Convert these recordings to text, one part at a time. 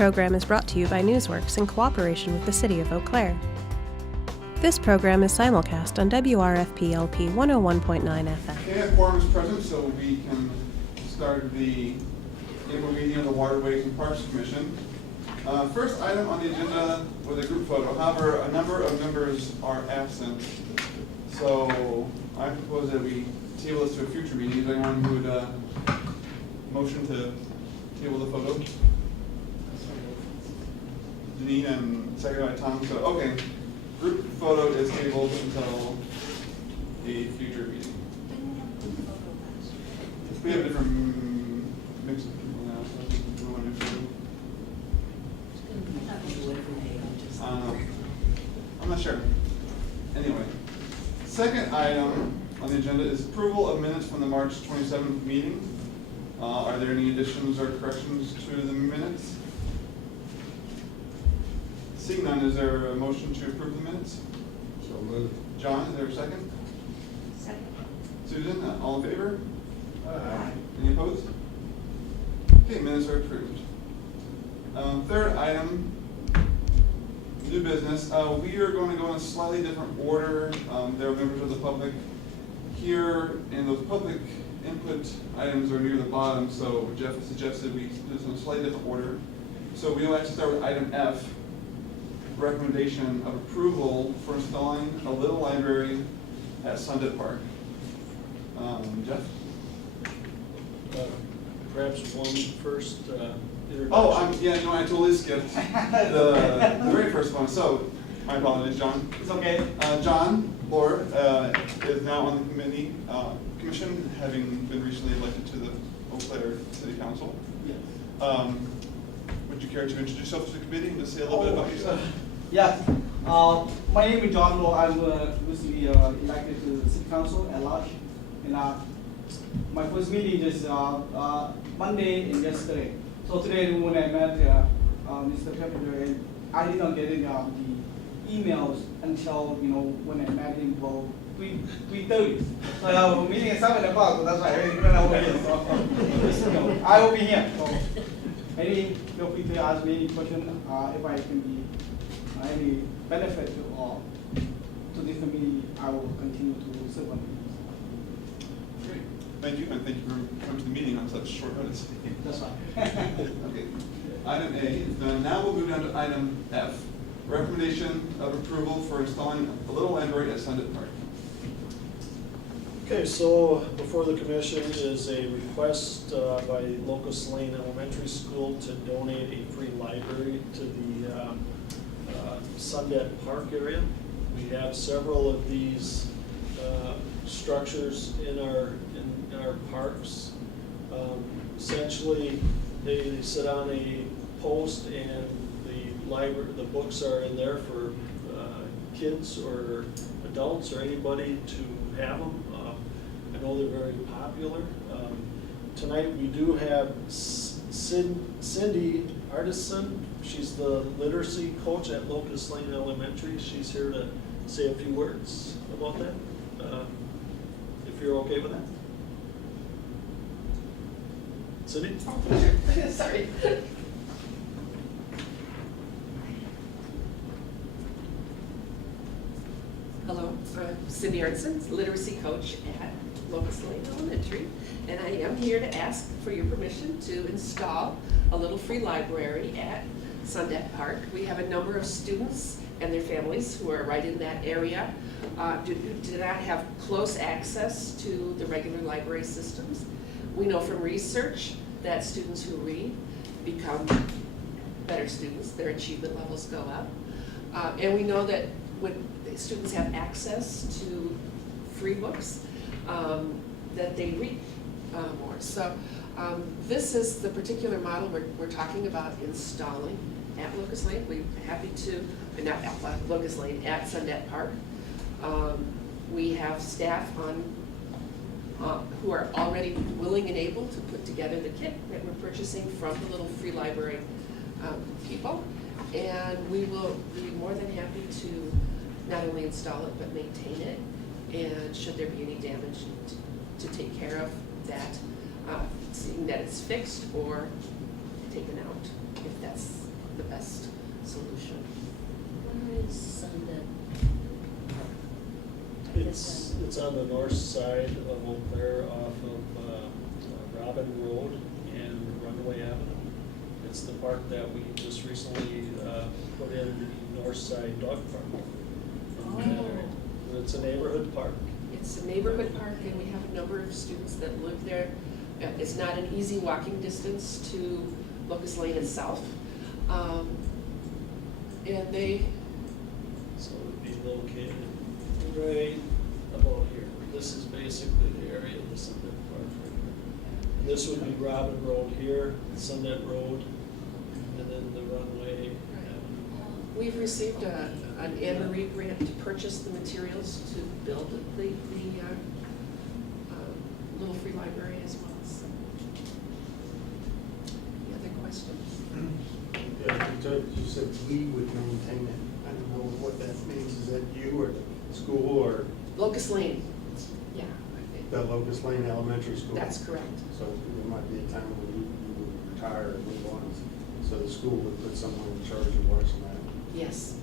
program is brought to you by Newsworks in cooperation with the City of Eau Claire. This program is simulcast on WRFP-LP 101.9 FM. Okay, a quorum is present, so we can start the April meeting of the Waterways and Parks Commission. First item on the agenda was a group photo. However, a number of members are absent, so I propose that we table this to a future meeting. Is there anyone who would motion to table the photo? Janine and second by Tom. So okay, group photo is tabled until a future meeting. We have a different mix of people now, so I think we want to do. I'm not sure. Anyway, second item on the agenda is approval of minutes from the March 27th meeting. Are there any additions or corrections to the minutes? Seeing none, is there a motion to approve the minutes? So moved. John, is there a second? Second. Susan, all in favor? Aye. Any opposed? Okay, minutes are approved. Third item, new business. We are going to go in a slightly different order. There are members of the public here, and those public input items are near the bottom, so Jeff suggested we do this in a slightly different order. So we will actually start with item F, recommendation of approval for installing a little library at Sundet Park. Jeff? Perhaps one first introduction. Oh, yeah, no, I totally skipped the very first one. So, my apologies, John. It's okay. John Lord is now on the commission, having been recently elected to the Eau Claire City Council. Yes. Would you care to introduce yourself to the committee and just say a little bit about yourself? Yes. My name is John Low. I'm recently elected to the City Council at large. And my first meeting is Monday and yesterday. So today when I met Mr. Pepper, I did not get any of the emails until when I met him about 3:30. So I have a meeting at 7 o'clock, so that's why I didn't run over here. So I will be here. So feel free to ask me any question if I can be any benefit to this committee. I will continue to serve on these. Great. Thank you, and thank you for coming to the meeting on such short notice. That's fine. Okay. Item A is done. Now we'll move down to item F, recommendation of approval for installing a little library at Sundet Park. Okay, so before the commission is a request by Locust Lane Elementary School to donate a free library to the Sundet Park area. We have several of these structures in our parks. Essentially, they sit on a post, and the books are in there for kids or adults or anybody to have them. I know they're very popular. Tonight we do have Cindy Artisan. She's the literacy coach at Locust Lane Elementary. She's here to say a few words about that, if you're okay with that. Cindy? Sorry. Hello, I'm Cindy Arnson, literacy coach at Locust Lane Elementary, and I am here to ask for your permission to install a little free library at Sundet Park. We have a number of students and their families who are right in that area, who do not have close access to the regular library systems. We know from research that students who read become better students, their achievement levels go up. And we know that when students have access to free books, that they read more. So this is the particular model we're talking about installing at Locust Lane. We're happy to, not at Locust Lane, at Sundet Park. We have staff who are already willing and able to put together the kit that we're purchasing from the little free library people. And we will be more than happy to not only install it, but maintain it. And should there be any damage, to take care of that, seeing that it's fixed or taken out, if that's the best solution. Where is Sunday? It's on the north side of Eau Claire off of Robin Road and Runaway Avenue. It's the park that we just recently put in the north side dog park. in that area. It's a neighborhood park. It's a neighborhood park, and we have a number of students that live there. It's not an easy walking distance to Locust Lane itself. And they, So it would be located right about here. This is basically the area of the Sundet Park right here. This would be Robin Road here, Sundet Road, and then the runway. we've received an Anne Marie grant to purchase the materials to build the little free library as well. So, any other questions? Yeah, you said we would maintain it. I don't know what that means. Is that you or the school or Locust Lane, yeah, I think. the Locust Lane Elementary School? That's correct. So there might be a time when you would retire and move on, so the school would put someone in charge of watching that. Yes.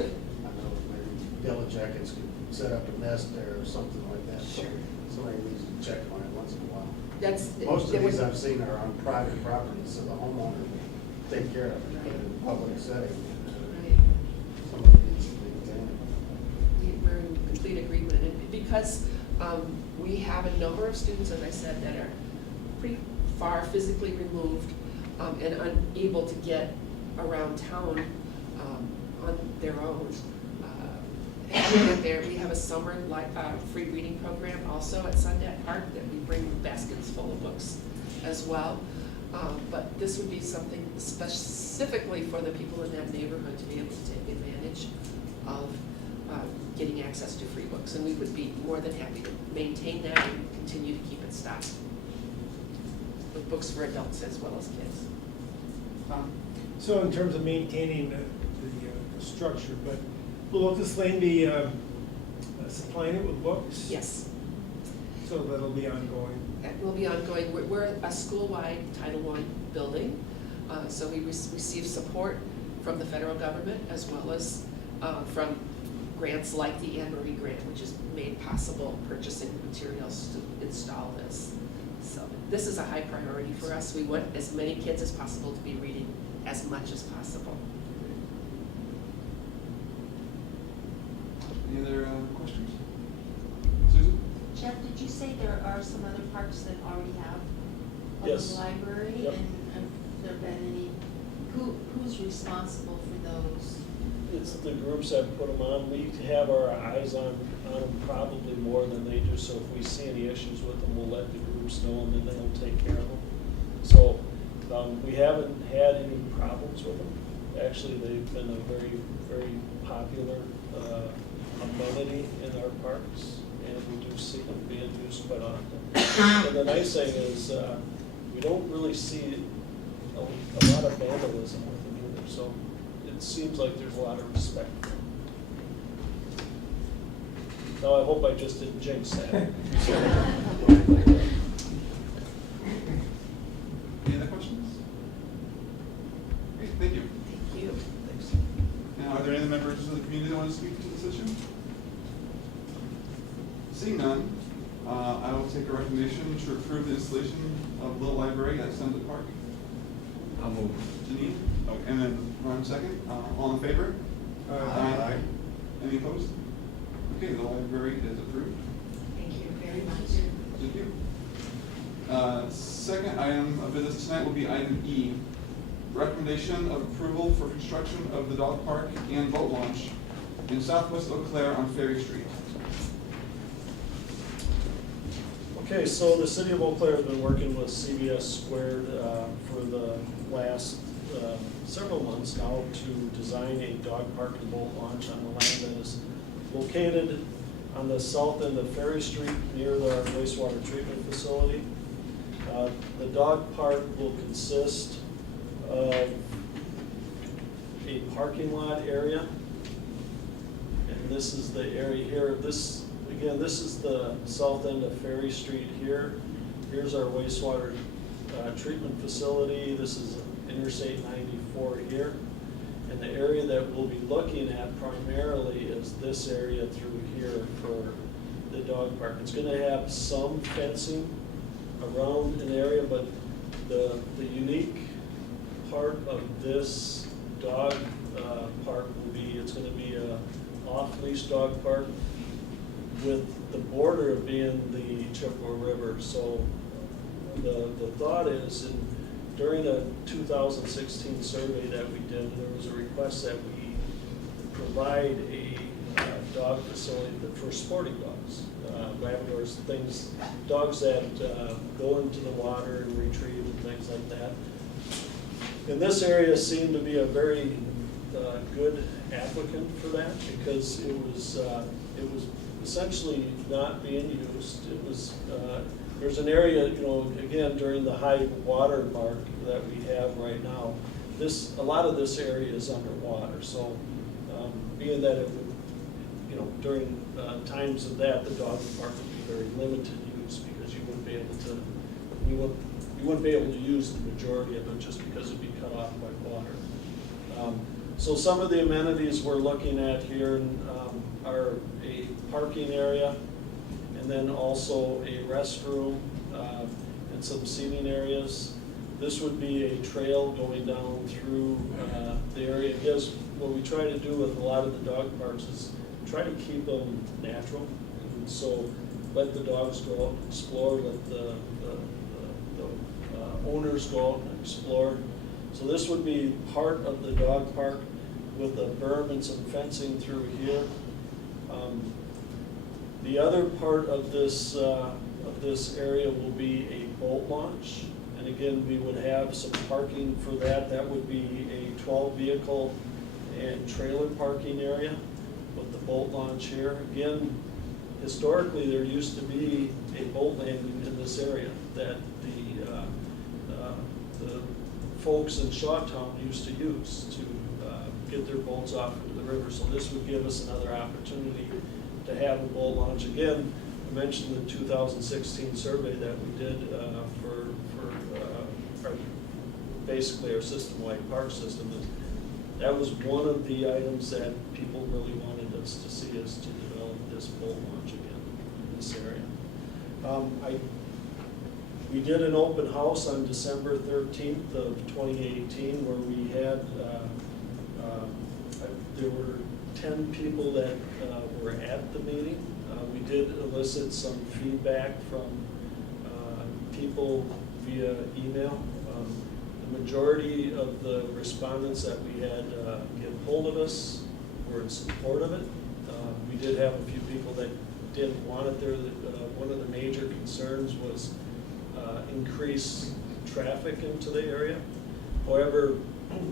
I know maybe Yellow Jackets could set up a nest there or something like that. Sure. Somebody needs to check on it once in a while. That's. Most there of these was- I've seen are on private property, so the homeowner will take care of it, but in a public setting, Right. somebody needs to maintain it. We're in complete agreement, and because we have a number of students, as I said, that are pretty far physically removed and unable to get around town on their own. Having it there, we have a summer free reading program also at Sundet Park that we bring baskets full of books as well. But this would be something specifically for the people in that neighborhood to be able to take advantage of getting access to free books. And we would be more than happy to maintain that and continue to keep it stocked with books for adults as well as kids. So in terms of maintaining the structure, but will Locust Lane be supplying it with books? Yes, So that'll be ongoing? that will be ongoing. We're a school-wide Title I building, so we receive support from the federal government as well as from grants like the Anne Marie grant, which has made possible purchasing the materials to install this. So this is a high priority for us. We want as many kids as possible to be reading as much as possible. Any other questions? Susan? Jeff, did you say there are some other parks that already have a Yes. library? Yep. And have there been any, who's responsible for those? It's the groups that put them on. We have our eyes on them probably more than they do, so if we see any issues with them, we'll let the groups know and then they'll take care of them. So, we haven't had any problems with them. Actually, they've been a very, very popular amenity in our parks, and we do see them being used quite often. And the nice thing is, we don't really see a lot of vandalism with them either, so it seems like there's a lot of respect. Now, I hope I just didn't jinx that. Any other questions? Great, thank you. Thank you. Thanks. Now, are there any members of the community that want to speak to this issue? Seeing none, I will take a recommendation to approve the installation of Little Library at Sunset Park. I'll move. Janine, okay, and then Ron second. All in favor? Aye. Any opposed? Okay, the library is approved. Thank you very much. Thank you. Second item of business tonight will be item E. Recommendation of approval for construction of the dog park and boat launch in southwest Eau Claire on Ferry Street. Okay, so the city of Eau Claire has been working with CBS Squared for the last several months now to design a dog park and boat launch on the land that is located on the south end of Ferry Street near our wastewater treatment facility. The dog park will consist of a parking lot area, and this is the area here. This is the south end of Ferry Street here. Here's our wastewater treatment facility. This is Interstate 94 here. And the area that we'll be looking at primarily is this area through here for the dog park. It's gonna have some fencing around an area, but the unique part of this dog park will be, it's gonna be a off-leash dog park with the border being the Chippewa River. So the thought is, during a 2016 survey that we did, there was a request that we provide a dog facility for sporting dogs, Labradors, things, dogs that go into the water and retrieve and things like that. And this area seemed to be a very good applicant for that, because it was essentially not being used. It was, there's an area, you know, again, during the high water mark that we have right now, a lot of this area is underwater. So being that it would, you know, during times of that, the dog park would be very limited use, because you wouldn't be able to, you wouldn't be able to use the majority of it just because it'd be cut off by water. So some of the amenities we're looking at here are a parking area, and then also a restroom and some seating areas. This would be a trail going down through the area. Yes, what we try to do with a lot of the dog parks is try to keep them natural, and so let the dogs go out and explore, let the owners go out and explore. So this would be part of the dog park with a berm and some fencing through here. The other part of this area will be a boat launch, and again, we would have some parking for that. That would be a 12 vehicle and trailer parking area with the boat launch here. Again, historically, there used to be a boat landing in this area that the folks in Shawtown used to use to get their boats off into the river. So this would give us another opportunity to have a boat launch. Again, I mentioned the 2016 survey that we did for basically our system-wide park system. That was one of the items that people really wanted us to see, us to develop this boat launch again in this area. We did an open house on December 13th of 2018 where we had, there were 10 people that were at the meeting. We did elicit some feedback from people via email. The majority of the respondents that we had get hold of us were in support of it. We did have a few people that didn't want it there. One of the major concerns was increase traffic into the area. However,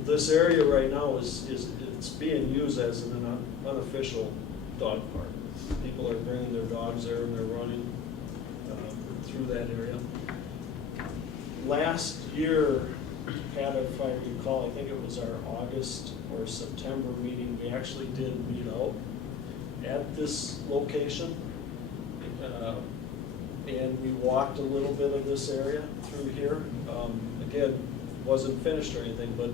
this area right now it's being used as an unofficial dog park. People are bringing their dogs there and they're running through that area. Last year, Pat, if I recall, I think it was our August or September meeting, we actually did meet out at this location. And we walked a little bit of this area through here. Again, wasn't finished or anything, but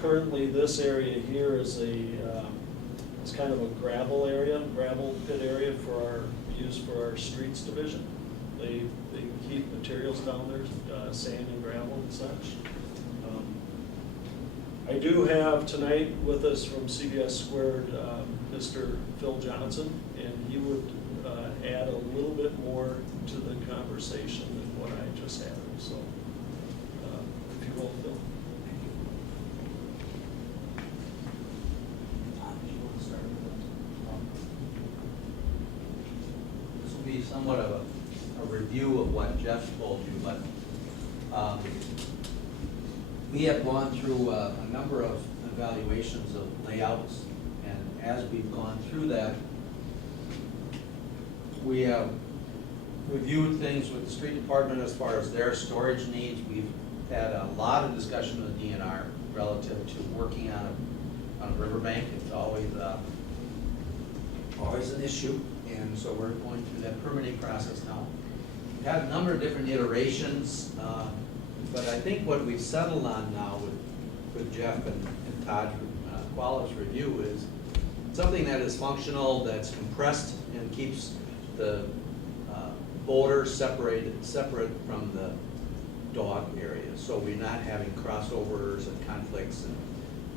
currently this area here is it's kind of a gravel pit area used for our streets division. They keep materials down there, sand and gravel and such. I do have tonight with us from CBS Squared, Mr. Phil Johnson, and he would add a little bit more to the conversation than what I just had. So, if you will, Phil. This will be somewhat of a review of what Jeff told you, but we have gone through a number of evaluations of layouts, and as we've gone through that, we have reviewed things with the street department as far as their storage needs. We've had a lot of discussion with DNR relative to working on a riverbank. It's always an issue, and so we're going through that permitting process now. We've had a number of different iterations, but I think what we've settled on now with Jeff and Todd quality review is something that is functional, that's compressed and keeps the boulder separate from the dog area. So we're not having crossovers and conflicts, and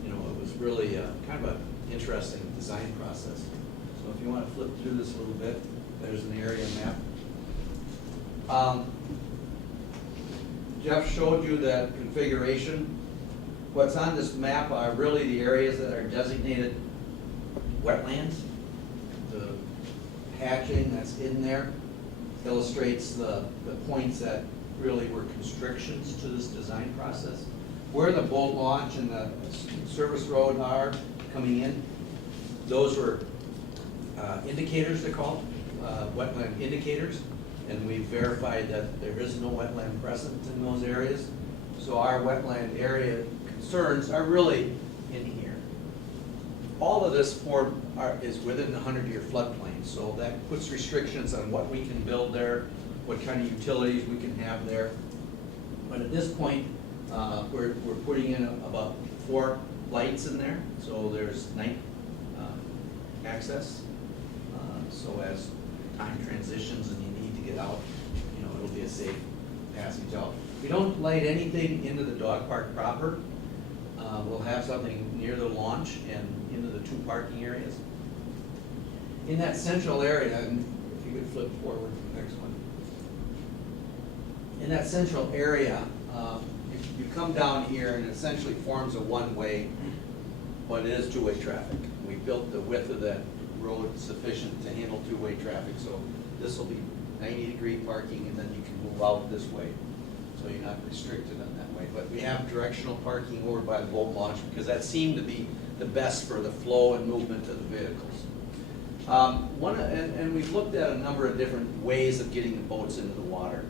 it was really kind of an interesting design process. So if you want to flip through this a little bit, there's an area map. Jeff showed you that configuration. What's on this map are really the areas that are designated wetlands. The hatching that's in there illustrates the points that really were constrictions to this design process. Where the boat launch and the service road are coming in, those were indicators, they're called, wetland indicators, and we verified that there is no wetland present in those areas. So our wetland area concerns are really in here. All of this is within the 100-year floodplain, so that puts restrictions on what we can build there, what kind of utilities we can have there. But at this point, we're putting in about 4 lights in there, so there's night access. So as time transitions and you need to get out, it'll be a safe passage out. We don't light anything into the dog park proper. We'll have something near the launch and into the 2 parking areas. In that central area, and if you could flip forward to the next one. In that central area, you come down here and it essentially forms a one-way, but it is 2-way traffic. We built the width of that road sufficient to handle 2-way traffic, so this will be 90-degree parking, and then you can move out this way. So you're not restricted on that way. But we have directional parking over by the boat launch because that seemed to be the best for the flow and movement of the vehicles. And we've looked at a number of different ways of getting the boats into the water.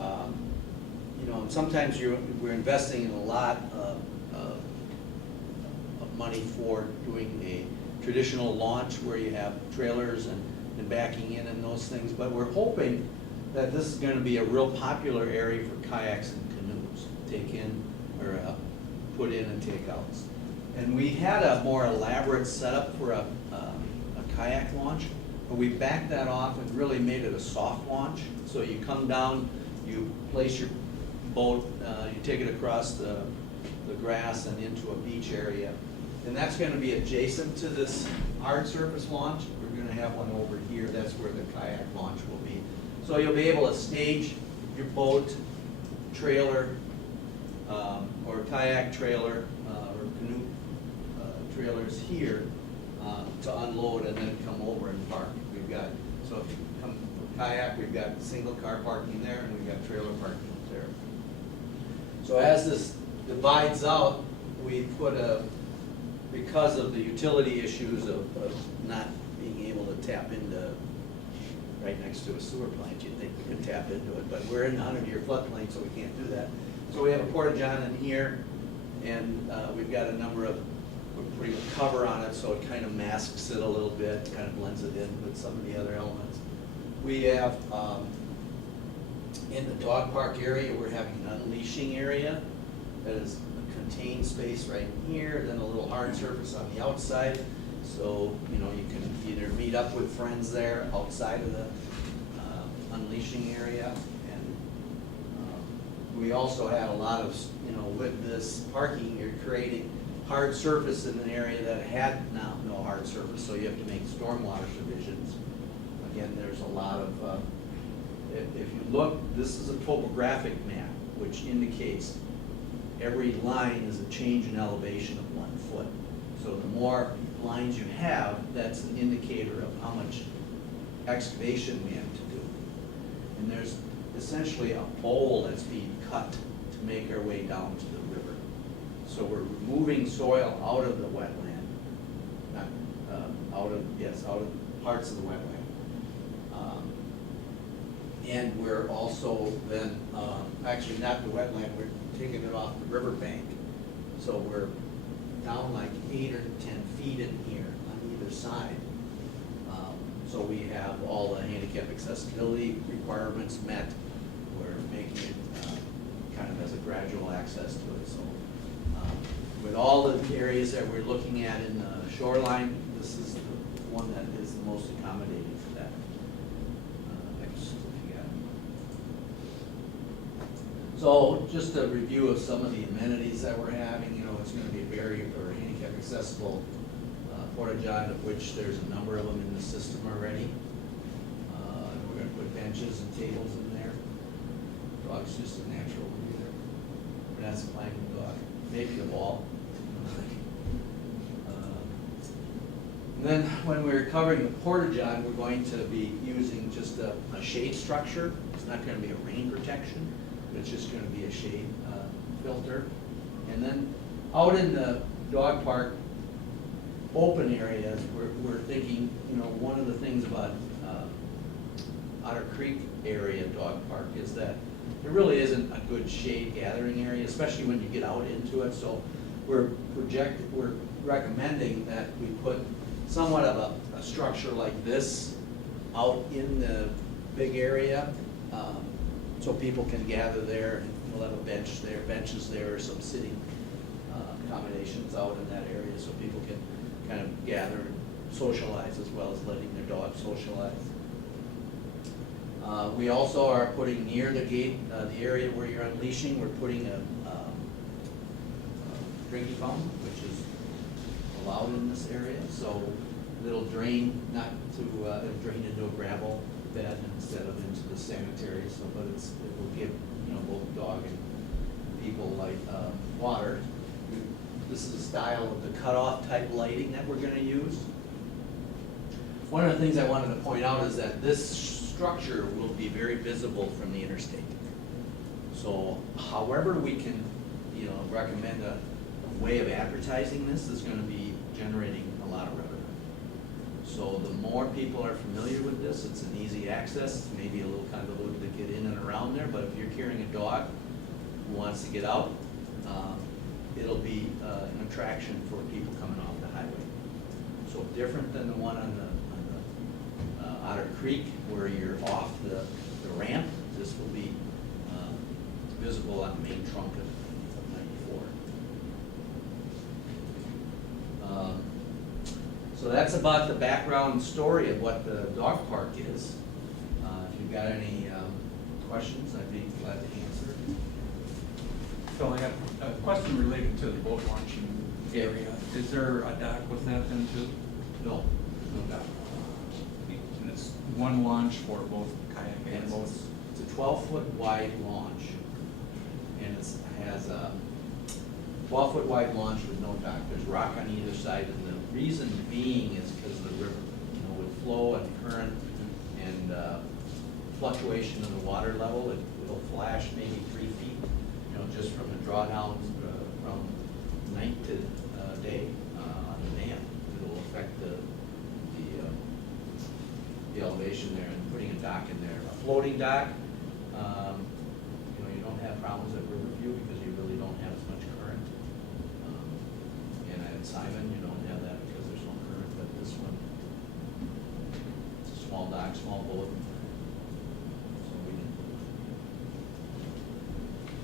And sometimes we're investing in a lot of money for doing a traditional launch where you have trailers and backing in and those things, but we're hoping that this is going to be a real popular area for kayaks and canoes, take in or put in and take outs. And we had a more elaborate setup for a kayak launch, but we backed that off and really made it a soft launch. So you come down, you place your boat, you take it across the grass and into a beach area. And that's going to be adjacent to this hard surface launch. We're going to have one over here. That's where the kayak launch will be. So you'll be able to stage your boat, trailer, or kayak trailer, or canoe trailers here to unload and then come over and park. So if you come for kayak, we've got single car parking there, and we've got trailer parking there. So as this divides out, we put because of the utility issues of not being able to tap into right next to a sewer plant, you'd think we could tap into it, but we're in the 100-year floodplain, so we can't do that. So we have a porta-john in here, and we've got a number of, we're putting a cover on it so it kind of masks it a little bit, kind of blends it in with some of the other elements. We have, in the dog park area, we're having an unleashing area that is a contained space right here, then a little hard surface on the outside. So, you can either meet up with friends there outside of the unleashing area. And we also had a lot of, with this parking, you're creating hard surface in an area that had no hard surface, so you have to make stormwater divisions. Again, there's a lot of, if you look, this is a topographic map, which indicates every line is a change in elevation of 1 foot. So the more lines you have, that's an indicator of how much excavation we have to do. And there's essentially a bowl that's being cut to make our way down to the river. So we're removing soil out of the wetland, out of parts of the wetland. And we're also then, actually not the wetland, we're taking it off the riverbank. So we're down like 8 or 10 feet in here on either side. So we have all the handicap accessibility requirements met. We're making it kind of as a gradual access to it. So with all the areas that we're looking at in the shoreline, this is the one that is the most accommodating for that. Next, if you got it. So just a review of some of the amenities that we're having. You know, it's going to be a very or handicap accessible porta john, of which there's a number of them in the system already. We're going to put benches and tables in there. Dog's just a natural breather. We're not supplying the dog. Maybe a ball. And then when we're covering the porta john, we're going to be using just a shade structure. It's not going to be a rain protection, but it's just going to be a shade filter. And then out in the dog park open areas, we're thinking, you know, one of the things about Otter Creek area dog park is that there really isn't a good shade gathering area, especially when you get out into it. So we're recommending that we put somewhat of a structure like this out in the big area, so people can gather there, and we'll have a benches there, or some sitting accommodations out in that area, so people can kind of gather and socialize as well as letting their dog socialize. We also are putting near the gate, the area where you're unleashing, we're putting a drinking fountain, which is allowed in this area. So it'll drain, it'll drain into a gravel bed instead of into the sanitary. So, but it will give, you know, both dog and people like water. This is the style of the cutoff type lighting that we're going to use. One of the things I wanted to point out is that this structure will be very visible from the interstate. So however we can, you know, recommend a way of advertising this is going to be generating a lot of revenue. So the more people are familiar with this, it's an easy access, maybe a little convoluted to get in and around there, but if you're carrying a dog who wants to get out, it'll be an attraction for people coming off the highway. So different than the one on the Otter Creek where you're off the ramp, this will be visible on the main trunk of 94. So that's about the background story of what the dog park is. If you've got any questions, I'd be glad to answer. Phil, I have a question related to the boat launching area. Is there a dock with that then too? No, no doubt. And it's one launch for both kayak and boats? It's a 12-foot wide launch, and it has a 12-foot wide launch with no dock. There's rock on either side, and the reason being is because of the river, you know, with flow and current and fluctuation in the water level, it'll flash maybe 3 feet, you know, just from the drawdown from night to day on the dam. It'll affect the elevation there, and putting a dock in there. A floating dock, you know, you don't have problems at Riverview because you really don't have as much current. And at Simon, you don't have that because there's no current, but this one, it's a small dock, small boat. So we didn't.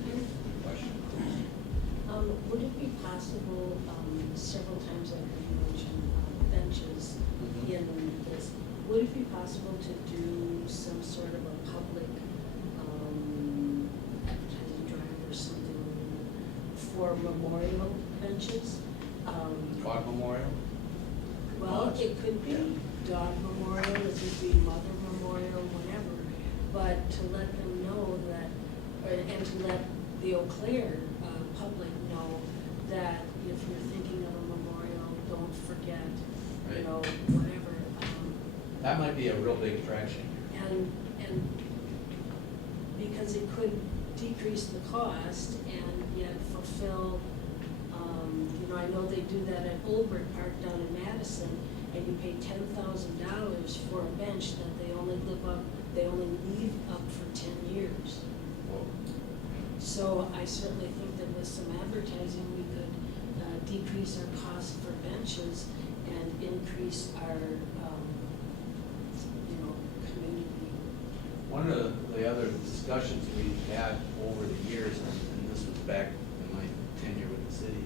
Good question. Would it be possible, several times I heard you mention benches in this, would it be possible to do some sort of a public advertising drive or something for memorial benches? Dog memorial? Well, it could be dog memorial, it could be mother memorial, whatever, but to let them know that, and to let the Eau Claire public know that if you're thinking of a memorial, don't forget, you know, whatever. That might be a real big attraction. And because it could decrease the cost and yet fulfill, you know, I know they do that at Oldbrook Park down in Madison, and you pay $10,000 for a bench that they only leave up for 10 years. Whoa. So I certainly think that with some advertising, we could decrease our cost for benches and increase our, you know, community. One of the other discussions we've had over the years, and this was back in my tenure with the city,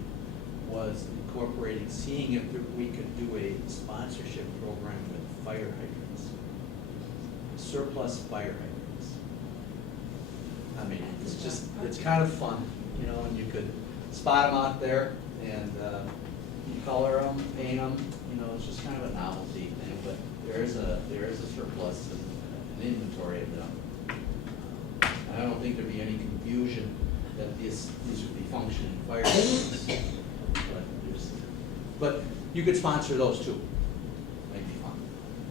was incorporating, seeing if we could do a sponsorship program with fire hydrants, surplus fire hydrants. I mean, it's kind of fun, you know, and you could spot them out there and you color them, paint them, you know, it's just kind of a novelty thing, but there is a surplus and an inventory of them. I don't think there'd be any confusion that these would be functioning fire hydrants. But you could sponsor those too. Might be fun.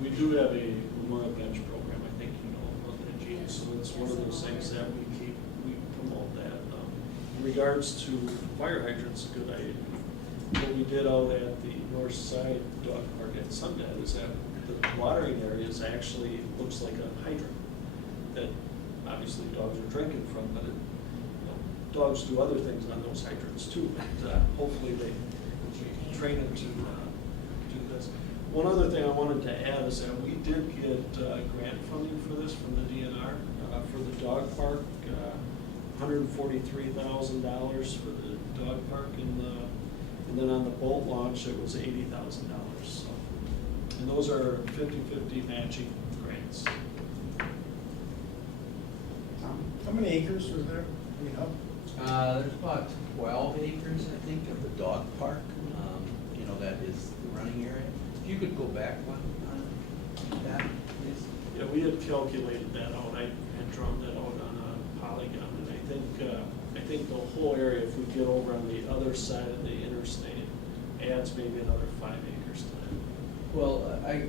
We do have a memorial bench program, I think you know, on the Gene, so it's one of those things that we promote that. In regards to fire hydrants, a good idea. What we did out at the north side dog park at Sundance is that the watering area is actually, looks like a hydrant that obviously dogs are drinking from, but it, you know, dogs do other things on those hydrants too, and hopefully they train them to do this. One other thing I wanted to add is that we did get grant funding for this from the DNR for the dog park, $143,000 for the dog park, and then on the boat launch it was $80,000. So, and those are 50-50 matching grants. How many acres was there? I mean, how? There's about 12 acres, I think, of the dog park. You know, that is the running area. If you could go back one on that, please. Yeah, we had calculated that out. I had drawn that out on a polygon, and I think the whole area, if we get over on the other side of the interstate, adds maybe another 5 acres to that. Well,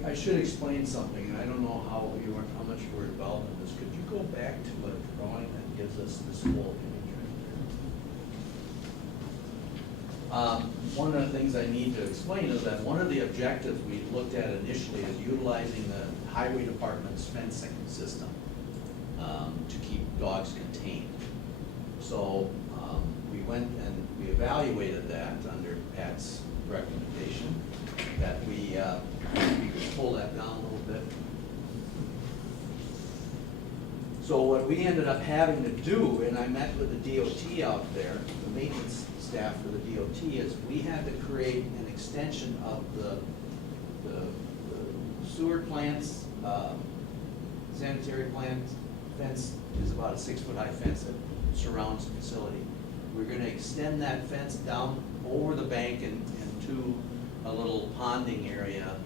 I should explain something, and I don't know how much you were involved in this. Could you go back to a drawing that gives us this whole image right there? One of the things I need to explain is that one of the objectives we looked at initially is utilizing the highway department's fencing system to keep dogs contained. So we went and we evaluated that under Pat's recommendation, that we could pull that down a little bit. So what we ended up having to do, and I met with the DOT out there, the maintenance staff for the DOT, is we had to create an extension of the sewer plant's sanitary plant fence is about a 6-foot-high fence that surrounds the facility. We're gonna extend that fence down over the bank and to a little ponding area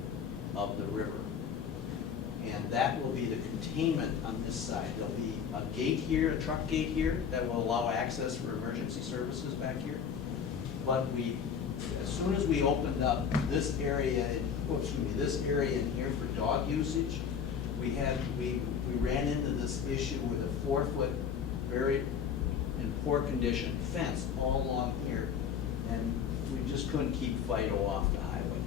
of the river. And that will be the containment on this side. There'll be a gate here, a truck gate here, that will allow access for emergency services back here. But as soon as we opened up this area, this area in here for dog usage, we ran into this issue with a 4-foot, very in poor condition fence all along here, and we just couldn't keep Fido off the highway.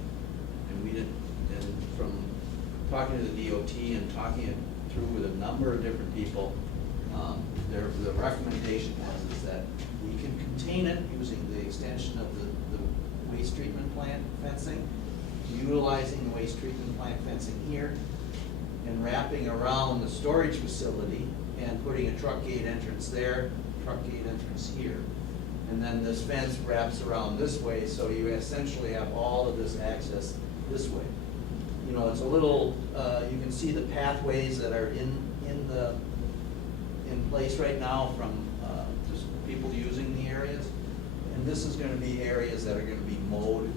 And we didn't, and from talking to the DOT and talking it through with a number of different people, the recommendation is that we can contain it using the extension of the waste treatment plant fencing, utilizing the waste treatment plant fencing here, and wrapping around the storage facility and putting a truck gate entrance there, truck gate entrance here. And then this fence wraps around this way, so you essentially have all of this access this way. You know, it's a little, you can see the pathways that are in place right now from just people using the areas. And this is gonna be areas that are gonna be mowed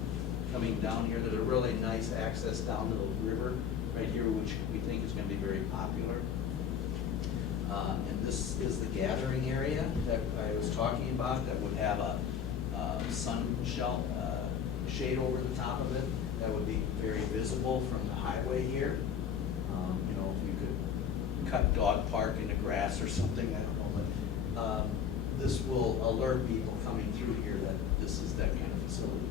coming down here. There's a really nice access down to the river right here, which we think is gonna be very popular. And this is the gathering area that I was talking about that would have a sun shade over the top of it that would be very visible from the highway here. You know, if you could cut dog park into grass or something, I don't know, but this will alert people coming through here that this is that kind of facility.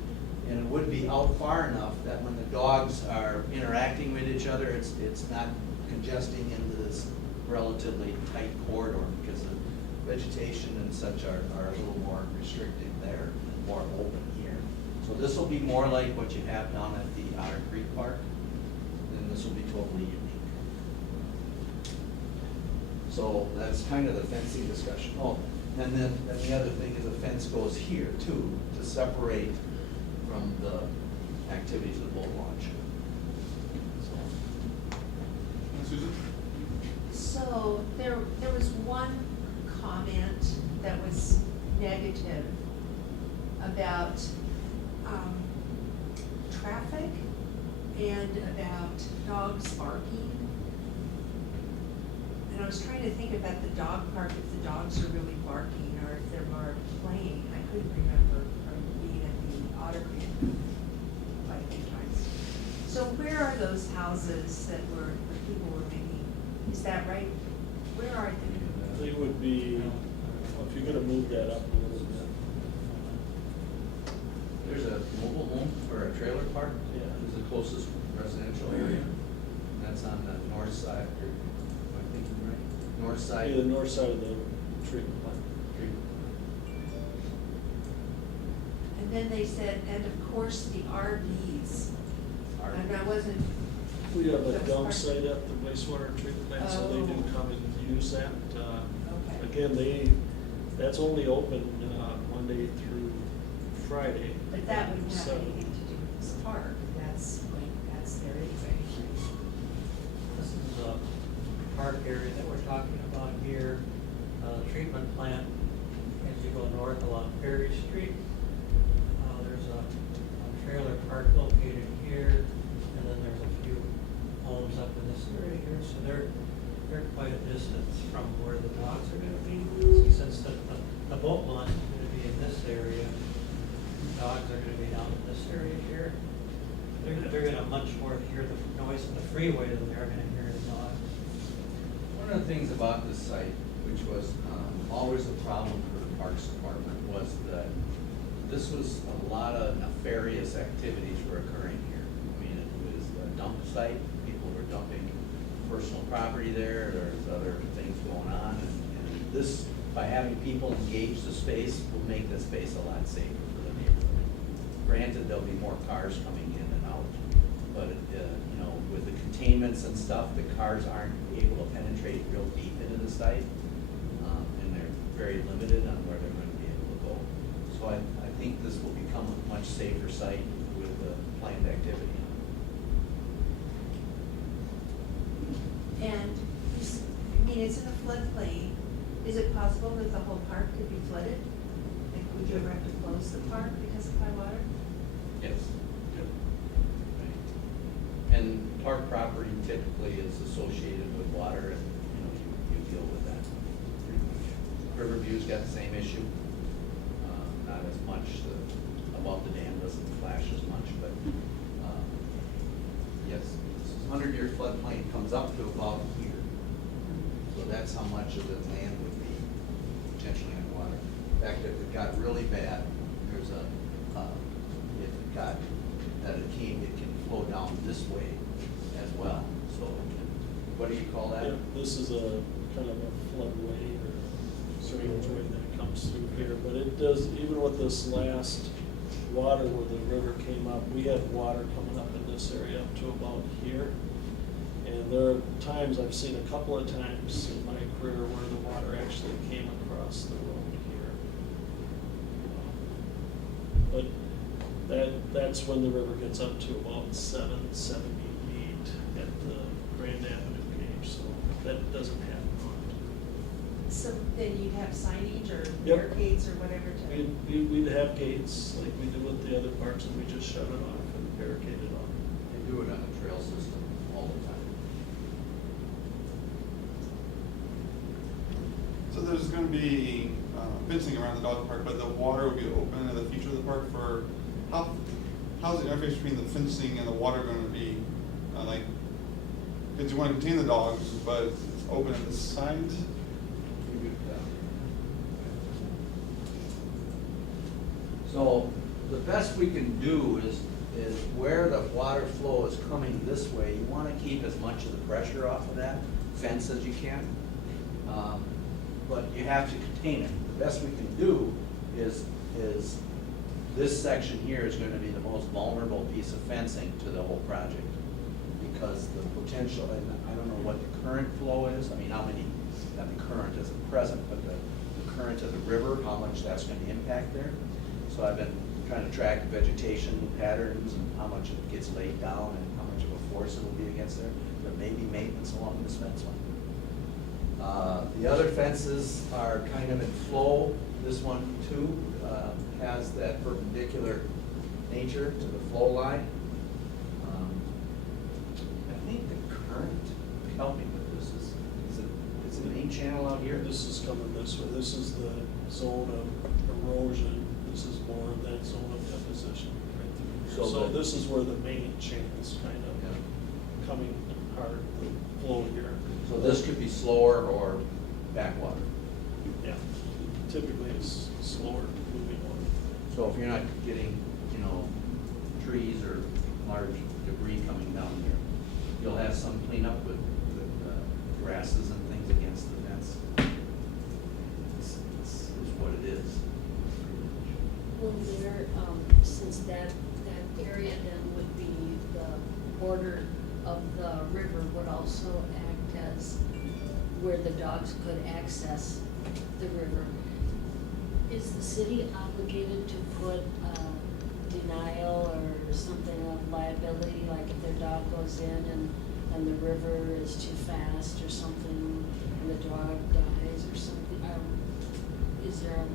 And it would be out far enough that when the dogs are interacting with each other, it's not congesting into this relatively tight corridor, because the vegetation and such are a little more restricted there and more open here. So this will be more like what you have down at the Otter Creek Park, and this will be totally unique. So that's kind of the fencing discussion. Oh, and then the other thing is the fence goes here too, to separate from the activities of the boat launch. So, Susan? So there was one comment that was negative about traffic and about dogs barking. And I was trying to think about the dog park, if the dogs are really barking or if they're more playing. I couldn't remember from being at the Otter Camp quite a few times. So where are those houses that where people were making, is that right? Where are they? They would be, if you're gonna move that up a little bit. there's a mobile home or a trailer park. Yeah. Is the closest residential area. And that's on the north side, or, am I thinking right? North side. Yeah, the north side of the treatment plant. And then they said, and of course, the RVs. And I wasn't, We have a That's dump part- site at the wastewater treatment plant, so they do Oh. come and use that. okay. Again, that's only open Monday through Friday. But that wouldn't have So- anything to do with this park, that's there anyway. This is a park area that we're talking about here, treatment plant. As you go north along Perry Street, there's a trailer park located here, and then there's a few homes up in this area here, so they're quite a distance from where the dogs are gonna be. Since the boat launch is gonna be in this area, dogs are gonna be down in this area here. They're gonna much more hear the noise of the freeway than they're gonna hear the dogs. One of the things about this site, which was always a problem for the Parks Department, was that this was a lot of nefarious activities were occurring here. I mean, it was a dump site, people were dumping personal property there, there's other things going on, and this, by having people engage the space, will make the space a lot safer for the neighborhood. Granted, there'll be more cars coming in and out, but, you know, with the containments and stuff, the cars aren't able to penetrate real deep into the site, and they're very limited on where they're gonna be able to go. So I think this will become a much safer site with the planned activity. And, I mean, it's in a floodplain, is it possible that the whole park could be flooded? Like, would you ever have to close the park because of high water? Yes. And park property typically is associated with water, and, you know, you deal with that pretty much. Riverview's got the same issue, not as much, above the dam doesn't flash as much, but, yes, this 100-year floodplain comes up to about here. So that's how much of the land would be potentially underwater. In fact, if it got really bad, there's a, if it got, that it can flow down this way as well. So, what do you call that? Yeah, this is a kind of a floodway or drainageway that comes through here, but it does, even with this last water where the river came up, we had water coming up in this area up to about here. And there are times, I've seen a couple of times in my career where the water actually came across the road here. But that's when the river gets up to about 778 at the Grand Avenue gauge, so that doesn't happen often. So then you'd have signage or Yep. barricades or whatever to? We'd have gates like we do with the other parks, and we just shut it off and barricade it off. They do it on the trail system all the time. So there's gonna be fencing around the dog park, but the water will be open in the future of the park for, how's the interface between the fencing and the water gonna be, like, because you wanna contain the dogs, but it's open at the sides? So the best we can do is where the water flow is coming this way, you want to keep as much of the pressure off of that fence as you can. But you have to contain it. The best we can do is this section here is going to be the most vulnerable piece of fencing to the whole project. Because the potential, and I don't know what the current flow is, I mean, how many, not the current as a present, but the current of the river, how much that's going to impact there. So I've been trying to track vegetation patterns and how much it gets laid down and how much of a force it will be against there. There may be maintenance along this fence line. The other fences are kind of in flow. This one too has that perpendicular nature to the flow line. I think the current, help me with this, is it main channel out here? This is coming this way. This is the zone of erosion. This is more of that zone of deposition right through here. So this is where the main channel's kind of coming hard, the flow here. So this could be slower or backwater. Yeah, typically it's slower moving one. So if you're not getting, trees or large debris coming down here, you'll have some cleanup with grasses and things against the fence. It's what it is. Well, there, since that area then would be the border of the river, would also act as where the dogs could access the river. Is the city obligated to put denial or something of liability, like if their dog goes in and the river is too fast or something, and the dog dies or something? Is there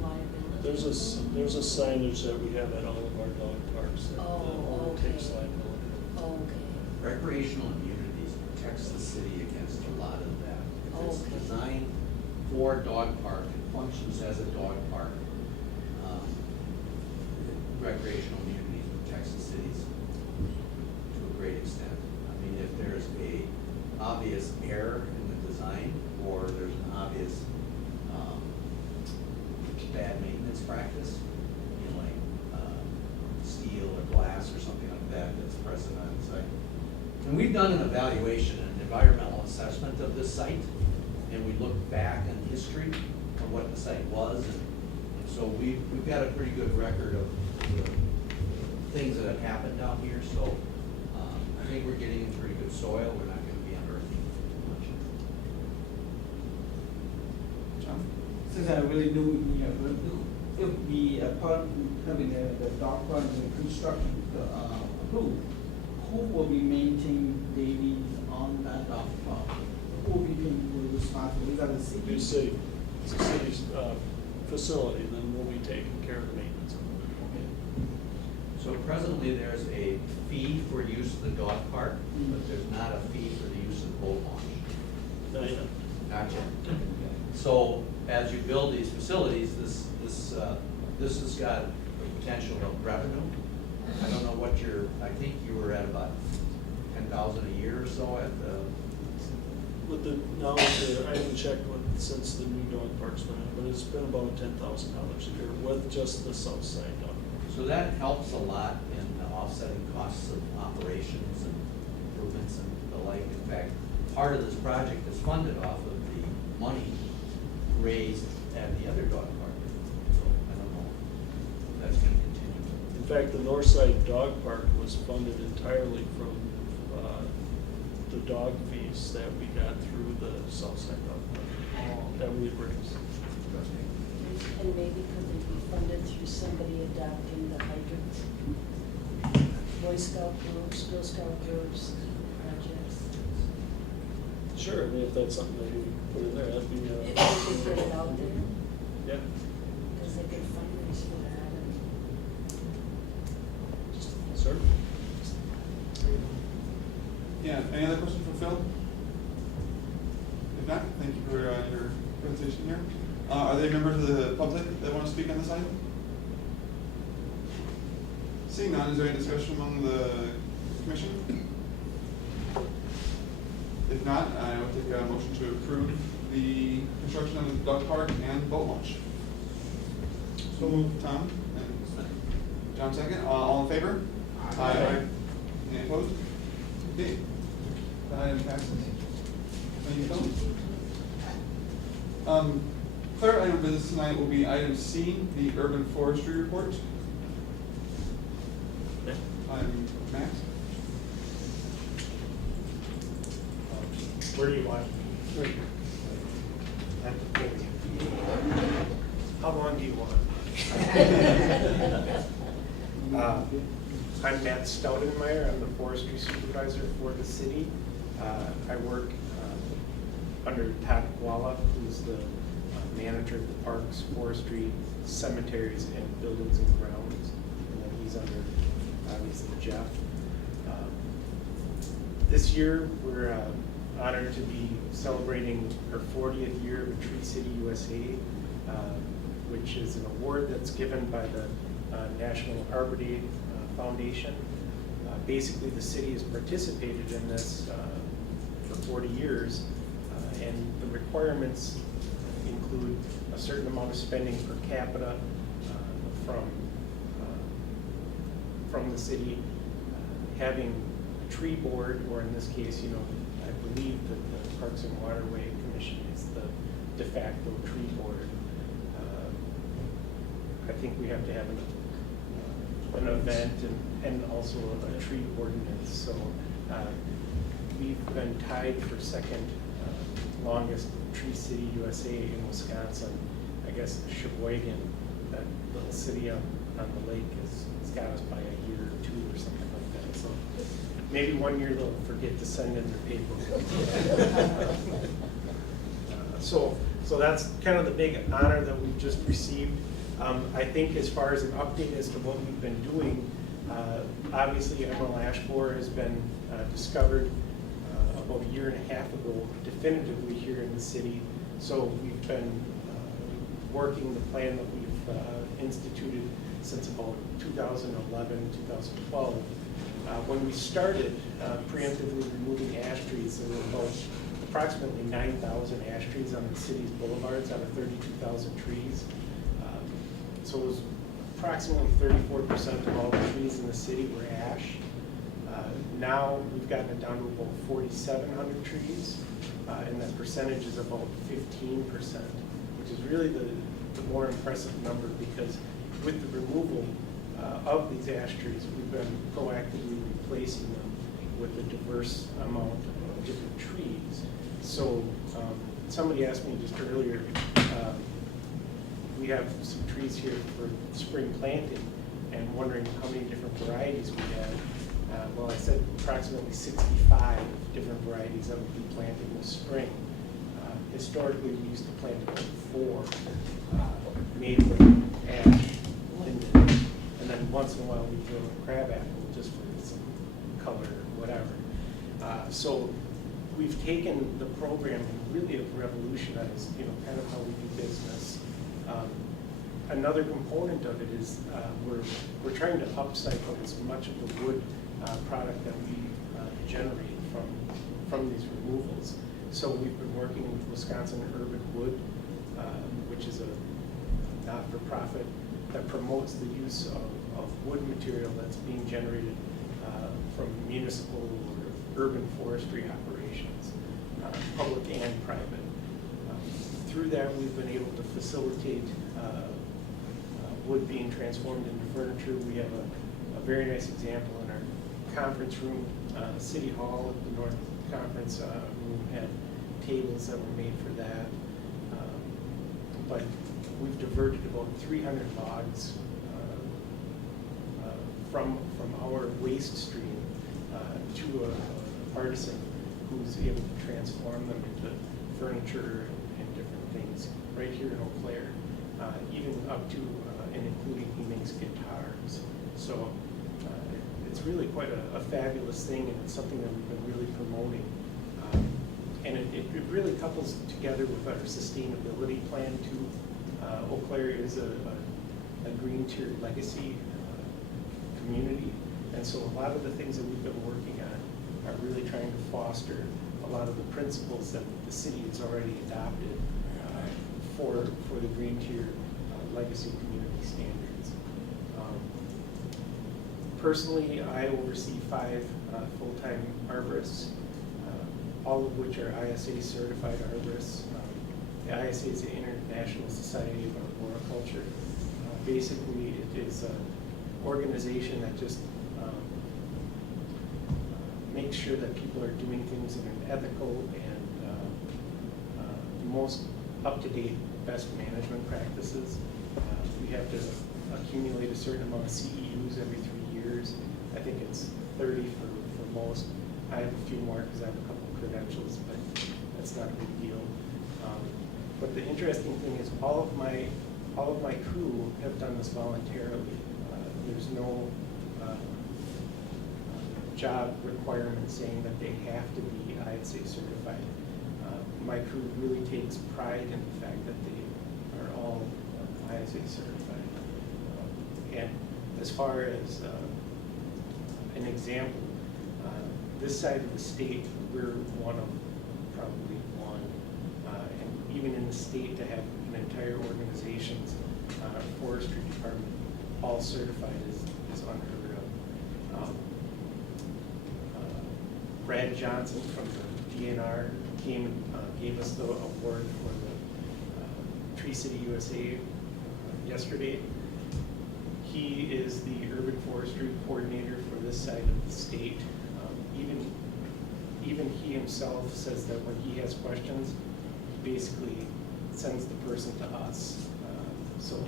liability? There's a signage that we have at all of our dog parks that the owner takes liability. Oh, okay. Recreational immunities protects the city against a lot of that. If it's Okay. designed for a dog park, it functions as a dog park. Recreational immunities protects the cities to a great extent. I mean, if there's a obvious error in the design, or there's an obvious bad maintenance practice, like steel or glass or something like that that's present on the site. And we've done an evaluation, an environmental assessment of this site, and we look back in history of what the site was, and so we've got a pretty good record of the things that have happened down here, so I think we're getting in pretty good soil. We're not gonna be unearthing much. John? Since I really knew if we part having the dog park and the construction approved, who will be maintaining daily on that dog park? Who will be responsible? Is that the city? You say it's a city's facility, then we'll be taking care of the maintenance of it. So presently, there's a fee for use of the dog park, but there's not a fee for the use of the boat launch. Not yet. Not yet. So as you build these facilities, this has got the potential of revenue. I don't know what I think you were at about 10,000 a year or so at the. I haven't checked since the new dog park's been in, but it's been about $10,000 a year with just the south side dog. So that helps a lot in offsetting costs of operations and improvements and the like. In fact, part of this project is funded off of the money raised at the other dog park. So I don't know if that's going to continue. In fact, the north side dog park was funded entirely from the dog fees that we got through the south side dog park that we raised. And maybe could they be funded through somebody adopting the hydrants? Boy Scout groups, Girl Scout groups, projects? Sure, I mean, if that's something that you put in there, that'd be. If they could get it out there, Yeah. because they could fundraise for that. Sir? Yeah, any other questions for Phil? If not, thank you for your presentation here. Are there members of the public that want to speak on this item? Seeing none, is there any discussion among the commission? If not, I will take a motion to approve the construction of the dog park and boat launch. So moved. Tom and John second. All in favor? Aye. Any opposed? Okay. That item passes. Thank you, Phil. Third item of business tonight will be item C, the urban forestry report. I'm Max. Where do you want? At the podium. How long do you want? I'm Matt Stoudenmeyer. I'm the forestry supervisor for the city. I work under Todd Koala, who's the manager of the parks, forestry, cemeteries, and buildings and grounds. And then he's under, obviously, Jeff. This year, we're honored to be celebrating our 40th year of Tree City USA, which is an award that's given by the National Arbor Day Foundation. Basically, the city has participated in this for 40 years, and the requirements include a certain amount of spending per capita from the city, having a tree board, or in this case, I believe that the Parks and Waterway Commission is the de facto tree board. I think we have to have an event and also a tree ordinance. So we've been tied for second longest Tree City USA in Wisconsin. I guess Sheboygan, that little city on the lake, has got us by a year or two or something like that. So maybe one year they'll forget to send in their paperwork. So that's kind of the big honor that we've just received. I think as far as an update as to what we've been doing, obviously emerald ash borer has been discovered about a year and a half ago definitively here in the city. So we've been working the plan that we've instituted since about 2011, 2012. When we started preemptively removing ash trees, there were about approximately 9,000 ash trees on the city's boulevards out of 32,000 trees. So it was approximately 34% of all the trees in the city were ash. Now we've gotten it down to about 4,700 trees, and that percentage is about 15%, which is really the more impressive number, because with the removal of these ash trees, we've been proactively replacing them with a diverse amount of different trees. So somebody asked me just earlier, we have some trees here for spring planting, and wondering how many different varieties we have. Well, I said approximately 65 different varieties that would be planted this spring. Historically, we used to plant about 4, maple, ash, linden, and then once in a while we throw a crabapple just for some color or whatever. So we've taken the program and really have revolutionized, kind of how we do business. Another component of it is we're trying to upcycle as much of the wood product that we generate from these removals. So we've been working with Wisconsin Urban Wood, which is a not-for-profit that promotes the use of wood material that's being generated from municipal or urban forestry operations, public and private. Through that, we've been able to facilitate wood being transformed into furniture. We have a very nice example in our conference room. City Hall at the North Conference room had tables that were made for that. But we've diverted about 300 logs from our waste stream to a artisan who's able to transform them into furniture and different things right here in Eau Claire, even up to and including he makes guitars. So it's really quite a fabulous thing, and it's something that we've been really promoting. And it really couples together with our sustainability plan too. Eau Claire is a green tier legacy community, and so a lot of the things that we've been working on are really trying to foster a lot of the principles that the city has already adopted for the green tier legacy community standards. Personally, I oversee 5 full-time arborists, all of which are ISA certified arborists. The ISA is the International Society of Arboriculture. Basically, it is an organization that just makes sure that people are doing things in an ethical and most up-to-date best management practices. We have to accumulate a certain amount of CEUs every 3 years. I think it's 30 for most. I have a few more because I have a couple credentials, but that's not a big deal. But the interesting thing is all of my crew have done this voluntarily. There's no job requirement saying that they have to be ISA certified. My crew really takes pride in the fact that they are all ISA certified. And as far as an example, this side of the state, we're one of probably one. And even in the state to have an entire organization's forestry department all certified is unheard of. Brad Johnson from the DNR came and gave us the award for the Tree City USA yesterday. He is the urban forestry coordinator for this side of the state. Even he himself says that when he has questions, he basically sends the person to us. So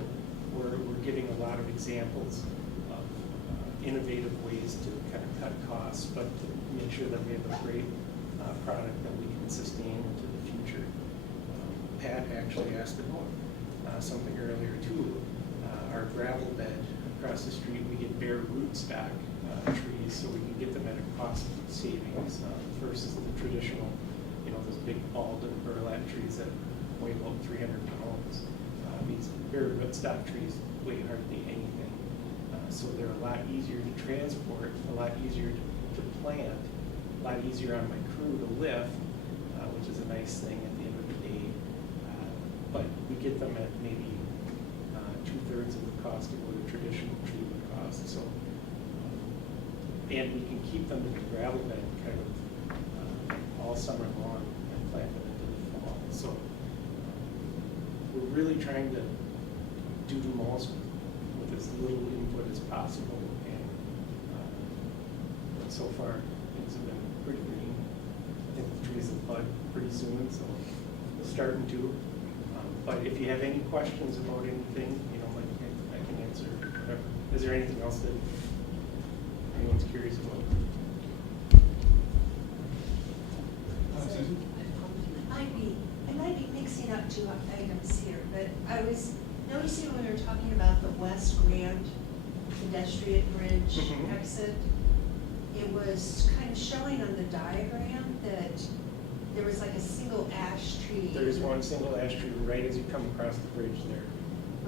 we're giving a lot of examples of innovative ways to kind of cut costs, but to make sure that we have a great product that we can sustain into the future. Pat actually asked about something earlier too. Our gravel bed across the street, we get bare rootstock trees, so we can get them at a cost savings versus the traditional, those big bald and burlap trees that weigh about 300 pounds. These bare rootstock trees weigh hardly anything. So they're a lot easier to transport, a lot easier to plant, a lot easier on my crew to lift, which is a nice thing at the end of the day. But we get them at maybe 2/3 of the cost of what a traditional tree would cost. So, and we can keep them in the gravel bed kind of all summer long and plant them into the fall. So we're really trying to do the most with as little input as possible, and so far things have been pretty green. I think the trees will bud pretty soon, so we're starting to. But if you have any questions about anything, I can answer whatever. Is there anything else that anyone's curious about? Susan? I might be mixing up two items here, but I was noticing when we were talking about the West Grand pedestrian bridge Mhm. exit, it was kind of showing on the diagram that there was like a single ash tree. There is one single ash tree right as you come across the bridge there.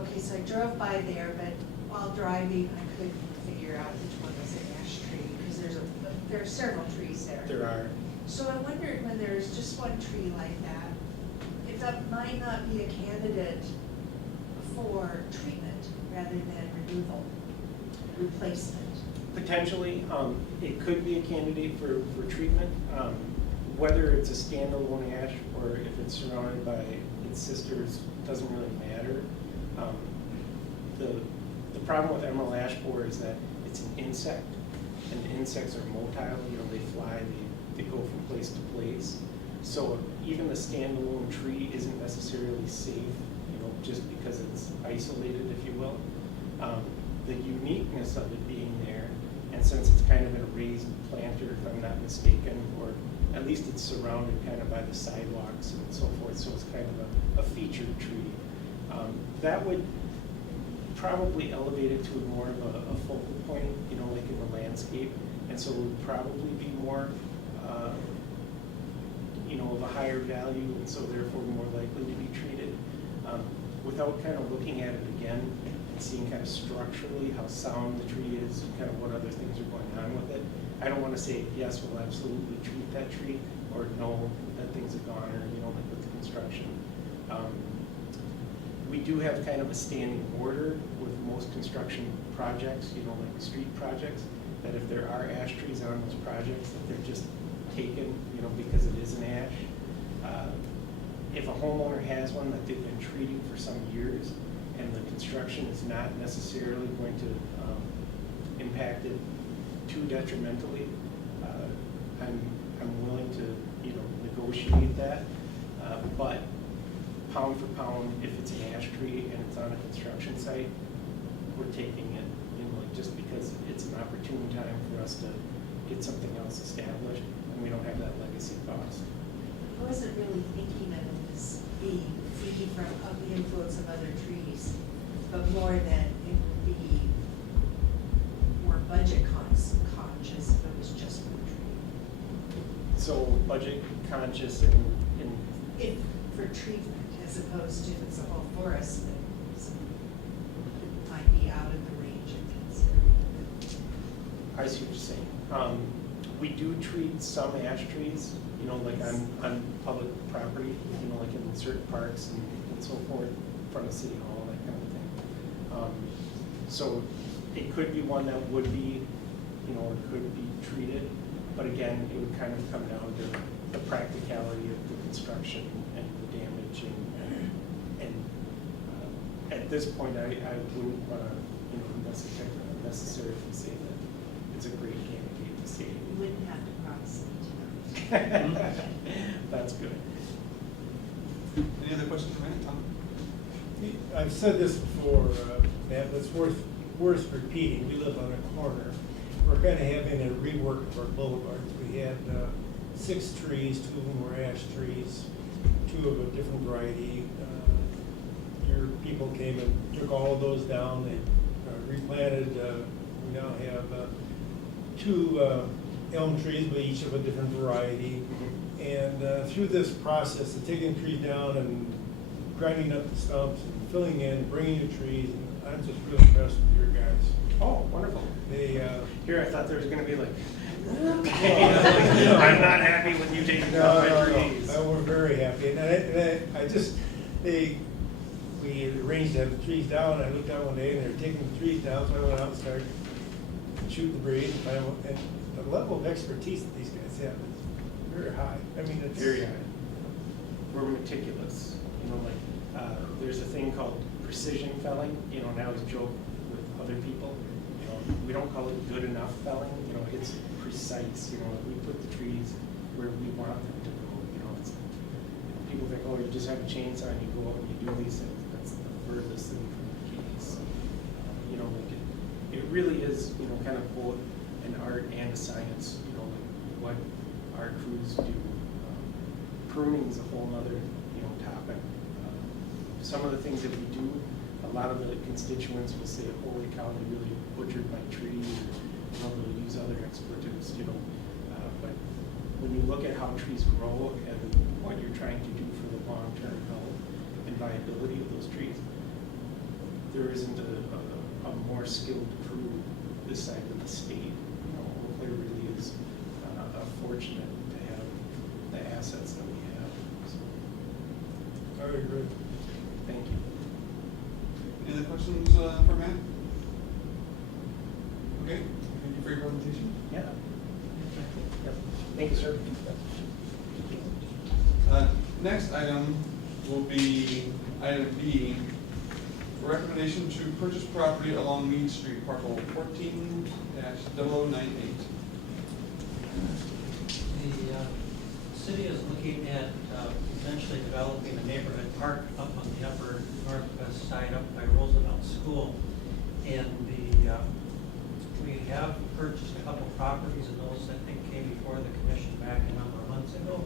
Okay, so I drove by there, but while driving, I couldn't figure out which one was an ash tree, because there are several trees there. There are. So I wondered, when there's just one tree like that, if that might not be a candidate for treatment rather than removal, replacement. Potentially, it could be a candidate for treatment. Whether it's a standalone ash or if it's surrounded by its sisters doesn't really matter. The problem with emerald ash borer is that it's an insect, and insects are motile. They fly, they go from place to place. So even the standalone tree isn't necessarily safe, just because it's isolated, if you will. The uniqueness of it being there, and since it's kind of in a raised planter, if I'm not mistaken, or at least it's surrounded kind of by the sidewalks and so forth, so it's kind of a featured tree. That would probably elevate it to more of a focal point, like in the landscape, and so it would probably be more, of a higher value, and so therefore more likely to be treated. Without kind of looking at it again and seeing kind of structurally how sound the tree is, and kind of what other things are going on with it, I don't want to say, yes, we'll absolutely treat that tree, or no, that thing's a goner, like with the construction. We do have kind of a standing order with most construction projects, like the street projects, that if there are ash trees on those projects, that they're just taken, because it is an ash. If a homeowner has one that they've been treating for some years, and the construction is not necessarily going to impact it too detrimentally, I'm willing to negotiate that. But pound for pound, if it's an ash tree and it's on a construction site, we're taking it, you know, like, just because it's an opportune time for us to get something else established, and we don't have that legacy cost. I wasn't really thinking of it as being free of the influence of other trees, but more that it would be more budget conscious if it was just one tree. So budget conscious in If, for treatment, as opposed to it's a whole forest that might be out of the range of consideration. I see what you're saying. We do treat some ash trees, you know, like on public property, you know, like in certain parks and so forth, in front of City Hall, that kind of thing. So it could be one that would be, you know, it could be treated, but again, it would kind of come down to the practicality of the construction and the damage and at this point, I wouldn't want to, you know, necessarily say that it's a great candidate to say. You wouldn't have to promise me tonight. That's good. Any other questions for Matt, Tom? I've said this before, Matt, but it's worth repeating. We live on a corner. We're kind of having a rework of our boulevards. We had 6 trees, 2 of them were ash trees, 2 of a different variety. Your people came and took all of those down. They replanted. We now have 2 elm trees, but each of a different variety. And through this process of taking trees down and grinding up the stumps and filling in, bringing new trees, and I'm just really impressed with your guys. Oh, wonderful. They, Here, I thought there was going to be like, I'm not happy with you taking down my trees. No, we're very happy. And we arranged to have the trees down. I looked out one day and they were taking the trees down, so I went out and started shooting the breeze. And the level of expertise that these guys have is very high. I mean, it's Very high. We're meticulous. You know, like, there's a thing called precision felling. You know, now it's joke with other people. You know, we don't call it good enough felling. You know, it's precise. You know, we put the trees where we want them to go. You know, it's, people think, oh, you just have a chainsaw and you go out and you do these things. That's the furthest thing from the case. You know, like it really is, you know, kind of both an art and a science. You know, like what our crews do. Pruning is a whole other, you know, topic. Some of the things that we do, a lot of the constituents will say, holy cow, they really butchered my tree, or, you know, they'll use other expletives, you know. But when you look at how trees grow and what you're trying to do for the long-term health and viability of those trees, there isn't a more skilled crew this side of the state. You know, Eau Claire really is fortunate to have the assets that we have. So, very good. thank you. Any other questions for Matt? Okay, thank you for your presentation. Yeah. Yep. Thank you, sir. Next item will be item B, recommendation to purchase property along Mead Street, parcel 14-0098. The city is looking at potentially developing a neighborhood park up on the upper northwest side up by Roosevelt School. And we have purchased a couple properties, and those I think came before the commission back a number of months ago.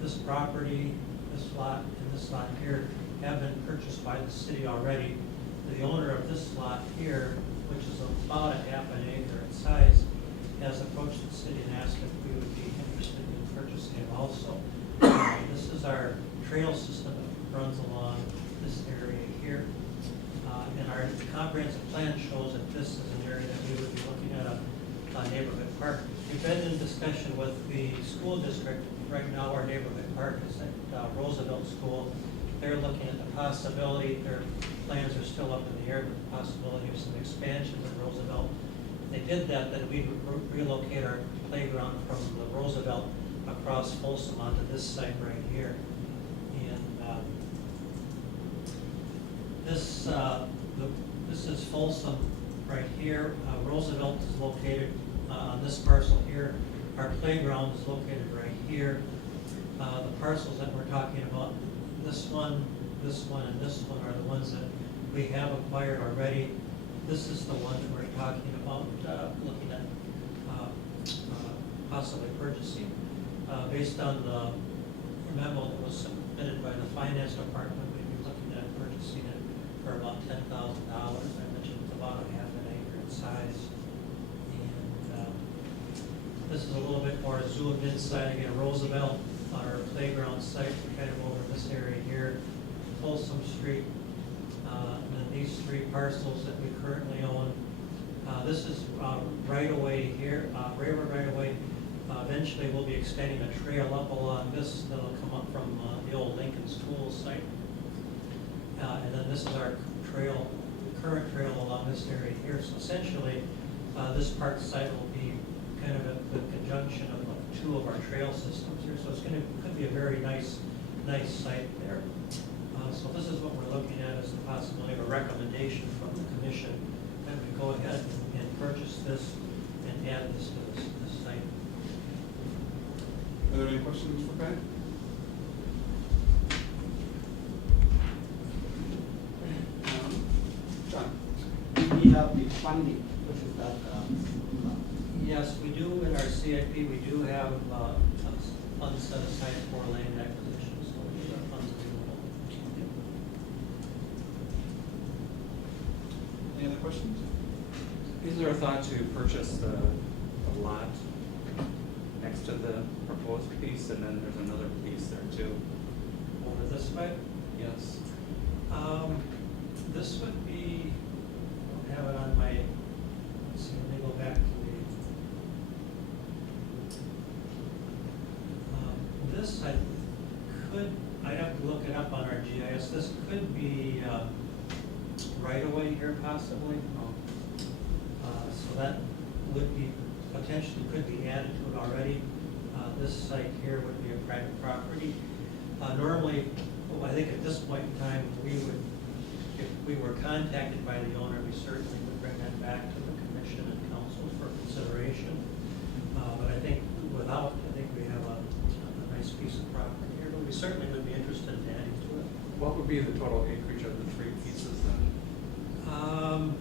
This property, this lot, and this lot here have been purchased by the city already. The owner of this lot here, which is about a half an acre in size, has approached the city and asked if we would be interested in purchasing it also. This is our trail system that runs along this area here. And our comprehensive plan shows that this is an area that we would be looking at a neighborhood park. We've been in discussion with the school district. Right now, our neighborhood park is at Roosevelt School. They're looking at the possibility, their plans are still up in the air, with the possibility of some expansions at Roosevelt. If they did that, then we'd relocate our playground from the Roosevelt across Folsom onto this site right here. And this is Folsom right here. Roosevelt is located on this parcel here. Our playground is located right here. The parcels that we're talking about this one, and this one are the ones that we have acquired already. This is the one that we're talking about, looking at possibly purchasing. Based on the memo that was submitted by the finance department, we'd be looking at purchasing it for about $10,000. I mentioned it's about a half an acre in size. And this is a little bit more zoomed inside. Again, Roosevelt on our playground site, kind of over this area here, Folsom Street, and then these three parcels that we currently own. This is right away here, railroad right away. Eventually, we'll be extending a trail up along this that'll come up from the old Lincoln School site. And then this is our trail, current trail along this area here. So essentially, this park site will be kind of the conjunction of two of our trail systems here. So it's could be a very nice site there. So this is what we're looking at as the possibility of a recommendation from the commission that we go ahead and purchase this and add this to this site. Are there any questions for Pat? John? We have the funding, which is that, Yes, we do in our CIP, we do have funds set aside for land acquisition, so we have funds available. Any other questions? Is there a thought to purchase the lot next to the proposed piece, and then there's another piece there too? Over this way? Yes. This would be, I don't have it on my, let's see, let me go back to the, this I'd have to look it up on our GIS. This could be right away here possibly. So that would be, potentially could be added to it already. This site here would be a private property. Normally, I think at this point in time, we would, if we were contacted by the owner, we certainly would bring that back to the commission and council for consideration. But I think without, I think we have a nice piece of property here, but we certainly would be interested in adding to it. What would be the total acreage of the three pieces then?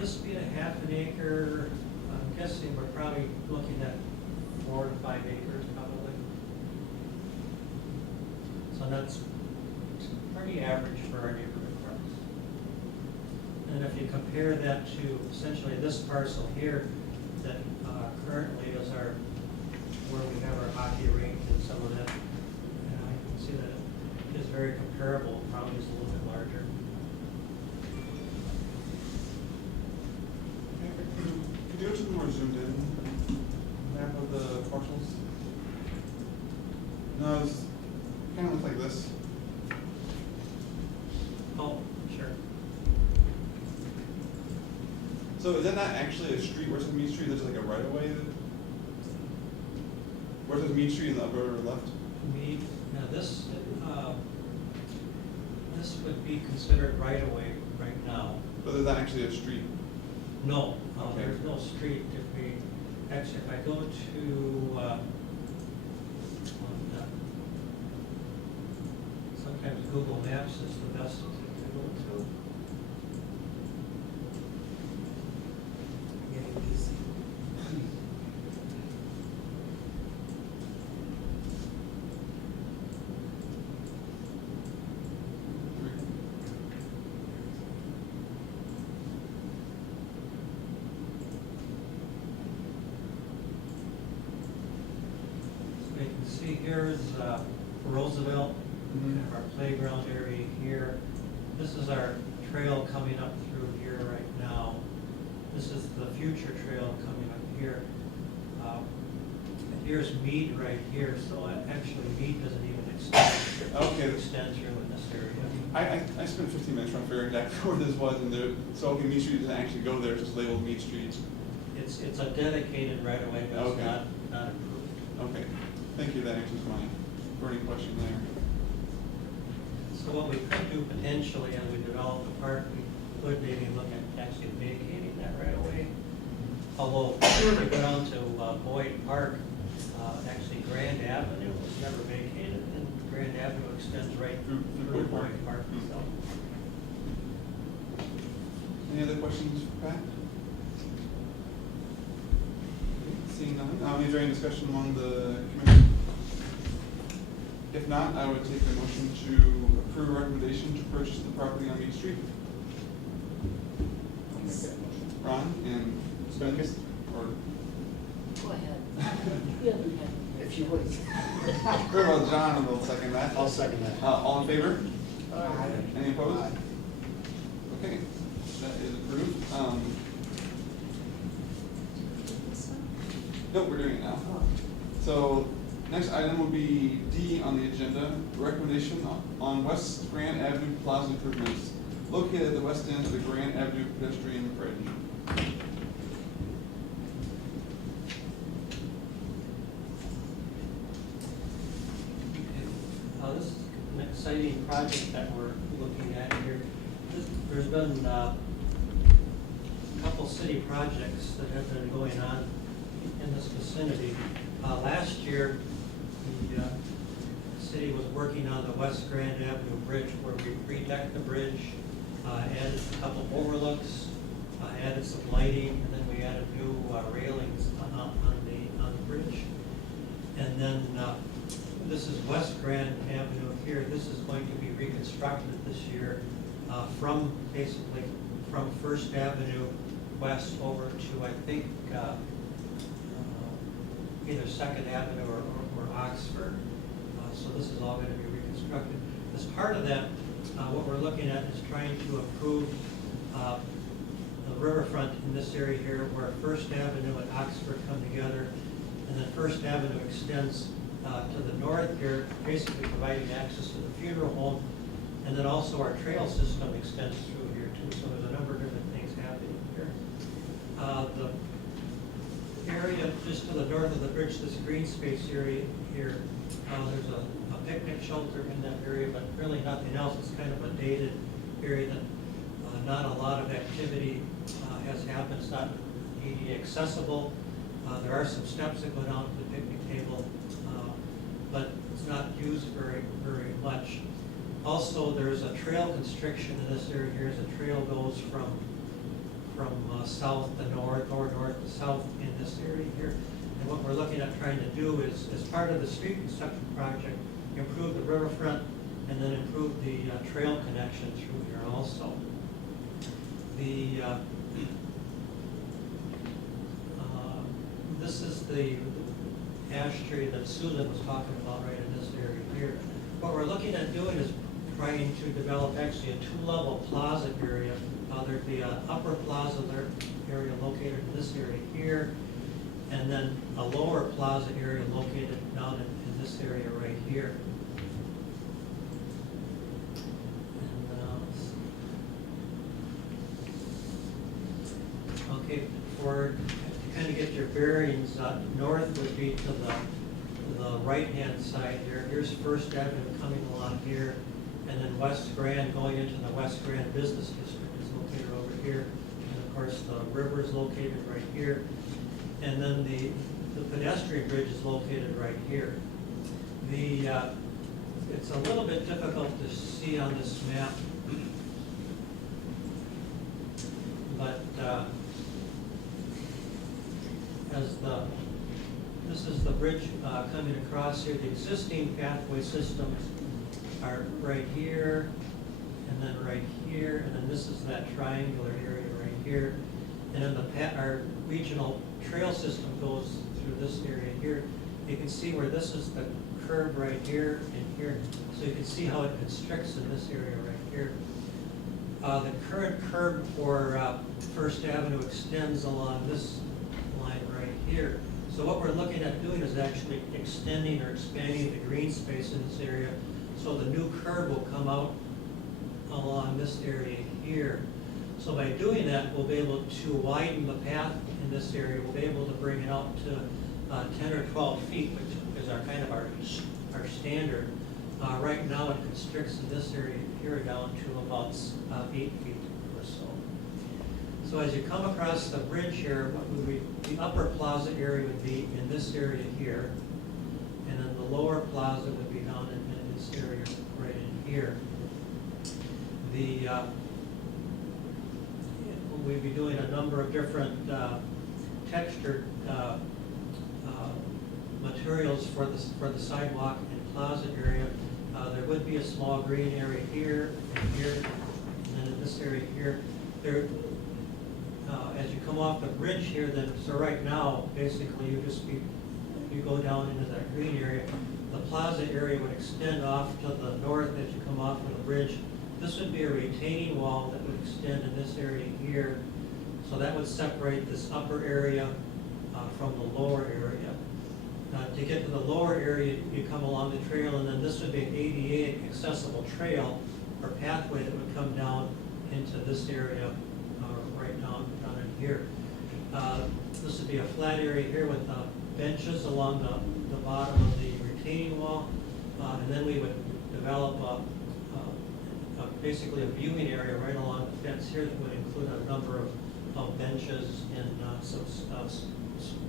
This being a half an acre, I'm guessing we're probably looking at 4 to 5 acres probably. So that's pretty average for our neighborhood parks. And if you compare that to essentially this parcel here, that currently is where we have our hockey rink and some of that, I can see that it is very comparable, probably is a little bit larger. Could you go to the more zoomed in map of the parcels? No, it's kind of looks like this. Oh, sure. So is that not actually a street? Where it says Mead Street, there's like a right of way? Where it says Mead Street in the upper left? Now this would be considered right away right now. But there's not actually a street? No, Okay. there's no street. If I go to, sometimes Google Maps is the best to go to. getting busy. So you can see here is Roosevelt, Mhm. our playground area here. This is our trail coming up through here right now. This is the future trail coming up here. And here's Mead right here, so actually Mead doesn't even Okay. extend through in this area. I spent 15 minutes trying to figure exactly where this was, and so okay, Mead Street doesn't actually go there, it's just labeled Mead Street. It's a dedicated right of way, but it's Okay. not approved. Okay, thank you, that answers my burning question there. So what we could do potentially as we develop the park, we could maybe look at actually vacating that right away. Although if we go down to Boyd Park, actually Grand Avenue was never vacated, and Grand Avenue extends right Through through Boyd Park. Boyd Park, so. Any other questions for Pat? Seeing none, is there any discussion among the committee? If not, I would take a motion to approve a recommendation to purchase the property on Beach Street. I'll make that motion. Ron and Spencer, or, Go ahead. You haven't had- If you would. very well, John will second that. I'll second that. All in favor? Aye. Any opposed? Aye. Okay, that is approved. Nope, we're doing it now. So, next item will be D on the agenda, recommendation on West Grand Avenue Plaza improvements located at the west end of the Grand Avenue pedestrian bridge. This is an exciting project that we're looking at here. There's been a couple city projects that have been going on in this vicinity. Last year, the city was working on the West Grand Avenue Bridge where we redecked the bridge, added a couple overlooks, added some lighting, and then we added new railings on the bridge. And then this is West Grand Avenue here. This is going to be reconstructed this year basically from First Avenue west over to, I think, either Second Avenue or Oxford. So this is all going to be reconstructed. As part of that, what we're looking at is trying to improve the riverfront in this area here where First Avenue and Oxford come together. And then First Avenue extends to the north here, basically providing access to the funeral home. And then also our trail system extends through here too. So there's a number of different things happening here. The area just to the north of the bridge, this green space area here, there's a picnic shelter in that area, but really nothing else. It's kind of a dated area that not a lot of activity has happened. It's not ADA accessible. There are some steps that go down to the picnic table, but it's not used very much. Also, there's a trail constriction in this area here as the trail goes from south to north or north to south in this area here. And what we're looking at trying to do is, as part of the street construction project, improve the riverfront and then improve the trail connection through here also. This is the ash tree that Susan was talking about right in this area here. What we're looking at doing is trying to develop actually a two-level plaza area. There'd be an upper plaza area located in this area here, and then a lower plaza area located down in this area right here. And, okay, for kind of get your bearings, north would be to the right-hand side here. Here's First Avenue coming along here, and then West Grand going into the West Grand Business District is located over here. And of course, the river is located right here. And then the pedestrian bridge is located right here. It's a little bit difficult to see on this map, but this is the bridge coming across here. The existing pathway systems are right here, and then right here, and then this is that triangular area right here. And then our regional trail system goes through this area here. You can see where this is the curb right here and here. So you can see how it constricts in this area right here. The current curb for First Avenue extends along this line right here. So what we're looking at doing is actually extending or expanding the green space in this area. So the new curb will come out along this area here. So by doing that, we'll be able to widen the path in this area. We'll be able to bring it out to 10 or 12 feet, which is our our standard. Right now, it constricts in this area here down to about 8 feet or so. So as you come across the bridge here, the upper plaza area would be in this area here, and then the lower plaza would be down in this area right in here. We'll be doing a number of different textured materials for the sidewalk and plaza area. There would be a small green area here and here, and then in this area here. There, as you come off the bridge here, then so right now, basically you go down into that green area. The plaza area would extend off to the north as you come off of the bridge. This would be a retaining wall that would extend in this area here. So that would separate this upper area from the lower area. To get to the lower area, you come along the trail, and then this would be an ADA accessible trail or pathway that would come down into this area, right down in here. This would be a flat area here with benches along the bottom of the retaining wall, and then we would develop basically a viewing area right along the fence here that would include a number of benches and some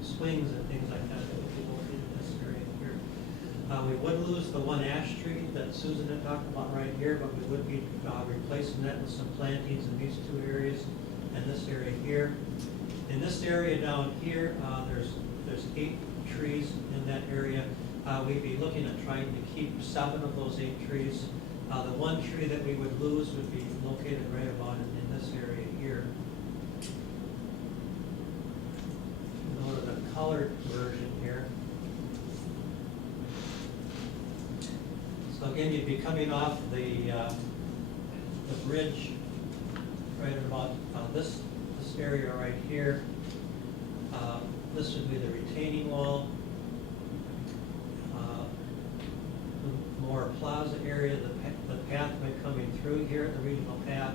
swings and things like that that would be located in this area here. We would lose the one ash tree that Susan had talked about right here, but we would be replacing that with some plantings in these two areas and this area here. In this area down here, there's 8 trees in that area. We'd be looking at trying to keep 7 of those 8 trees. The one tree that we would lose would be located right about in this area here. Go to the colored version here. So again, you'd be coming off the bridge right about this area right here. This would be the retaining wall. More plaza area, the pathway coming through here, the regional path,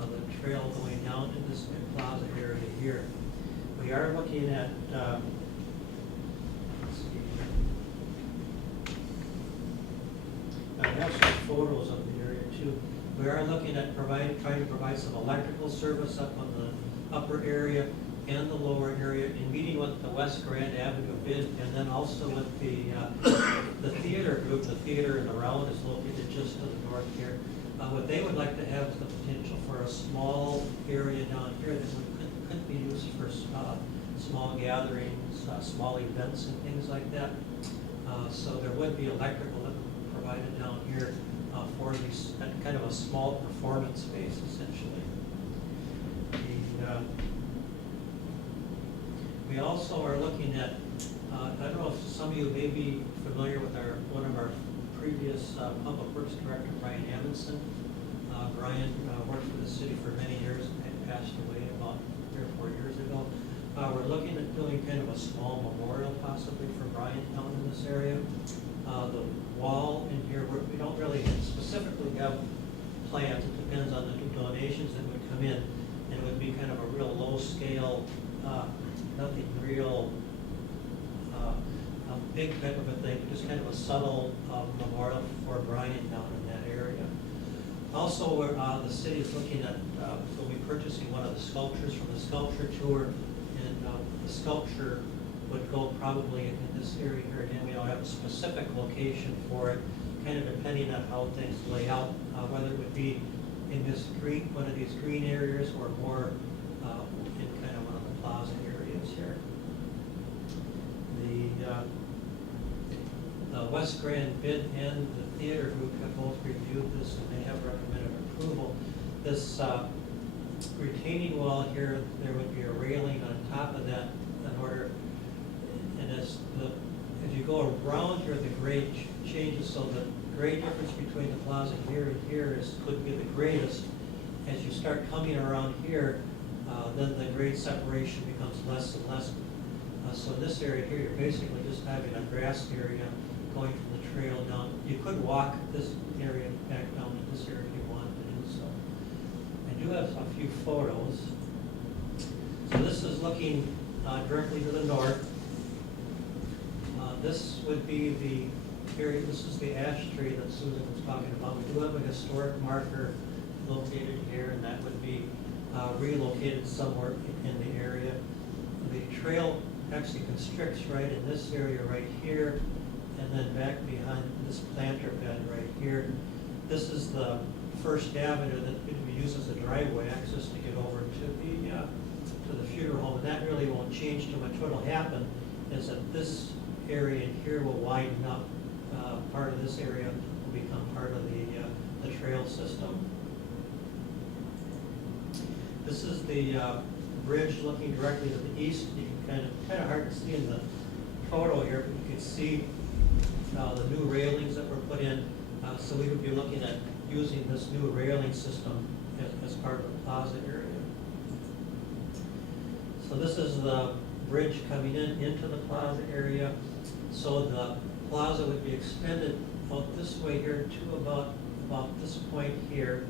the trail going down to this plaza area here. We are looking at, let's see here. I have some photos of the area too. We are looking at trying to provide some electrical service up on the upper area and the lower area, in meeting with the West Grand Avenue bid, and then also with the theater group. The theater in the round is located just to the north here. What they would like to have is the potential for a small area down here that could be used for small gatherings, small events and things like that. So there would be electrical that would be provided down here for these, kind of a small performance space essentially. We also are looking at, I don't know if some of you may be familiar with one of our previous Public Works Director, Brian Amundson. Brian worked for the city for many years and had passed away about 3 or 4 years ago. We're looking at doing kind of a small memorial possibly for Brian down in this area. The wall in here, we don't really specifically have plans. It depends on the donations that would come in. And it would be kind of a real low scale, nothing real big type of a thing, just kind of a subtle memorial for Brian down in that area. Also, the city is looking at, we'll be purchasing one of the sculptures from the sculpture tour, and the sculpture would go probably in this area here. Again, we don't have a specific location for it, kind of depending on how things lay out, whether it would be in this green, one of these green areas, or more in kind of one of the plaza areas here. The West Grand bid and the theater group have both reviewed this, and they have recommended approval. This retaining wall here, there would be a railing on top of that in order, and as you go around here, the grade changes, so the grade difference between the plaza here and here could be the greatest. As you start coming around here, then the grade separation becomes less and less. So in this area here, you're basically just having a grass area going from the trail down. You could walk this area back down to this area if you wanted to do so. I do have a few photos. So this is looking directly to the north. This would be the area, this is the ash tree that Susan was talking about. We do have a historic marker located here, and that would be relocated somewhere in the area. The trail actually constricts right in this area right here, and then back behind this planter bed right here. This is the First Avenue that could be used as a driveway access to get over to the funeral home, and that really won't change too much. What'll happen is that this area in here will widen up. Part of this area will become part of the trail system. This is the bridge looking directly to the east. You can kind of hard to see in the photo here, but you can see the new railings that were put in. So we would be looking at using this new railing system as part of the plaza area. So this is the bridge coming into the plaza area. So the plaza would be extended out this way here to about this point here.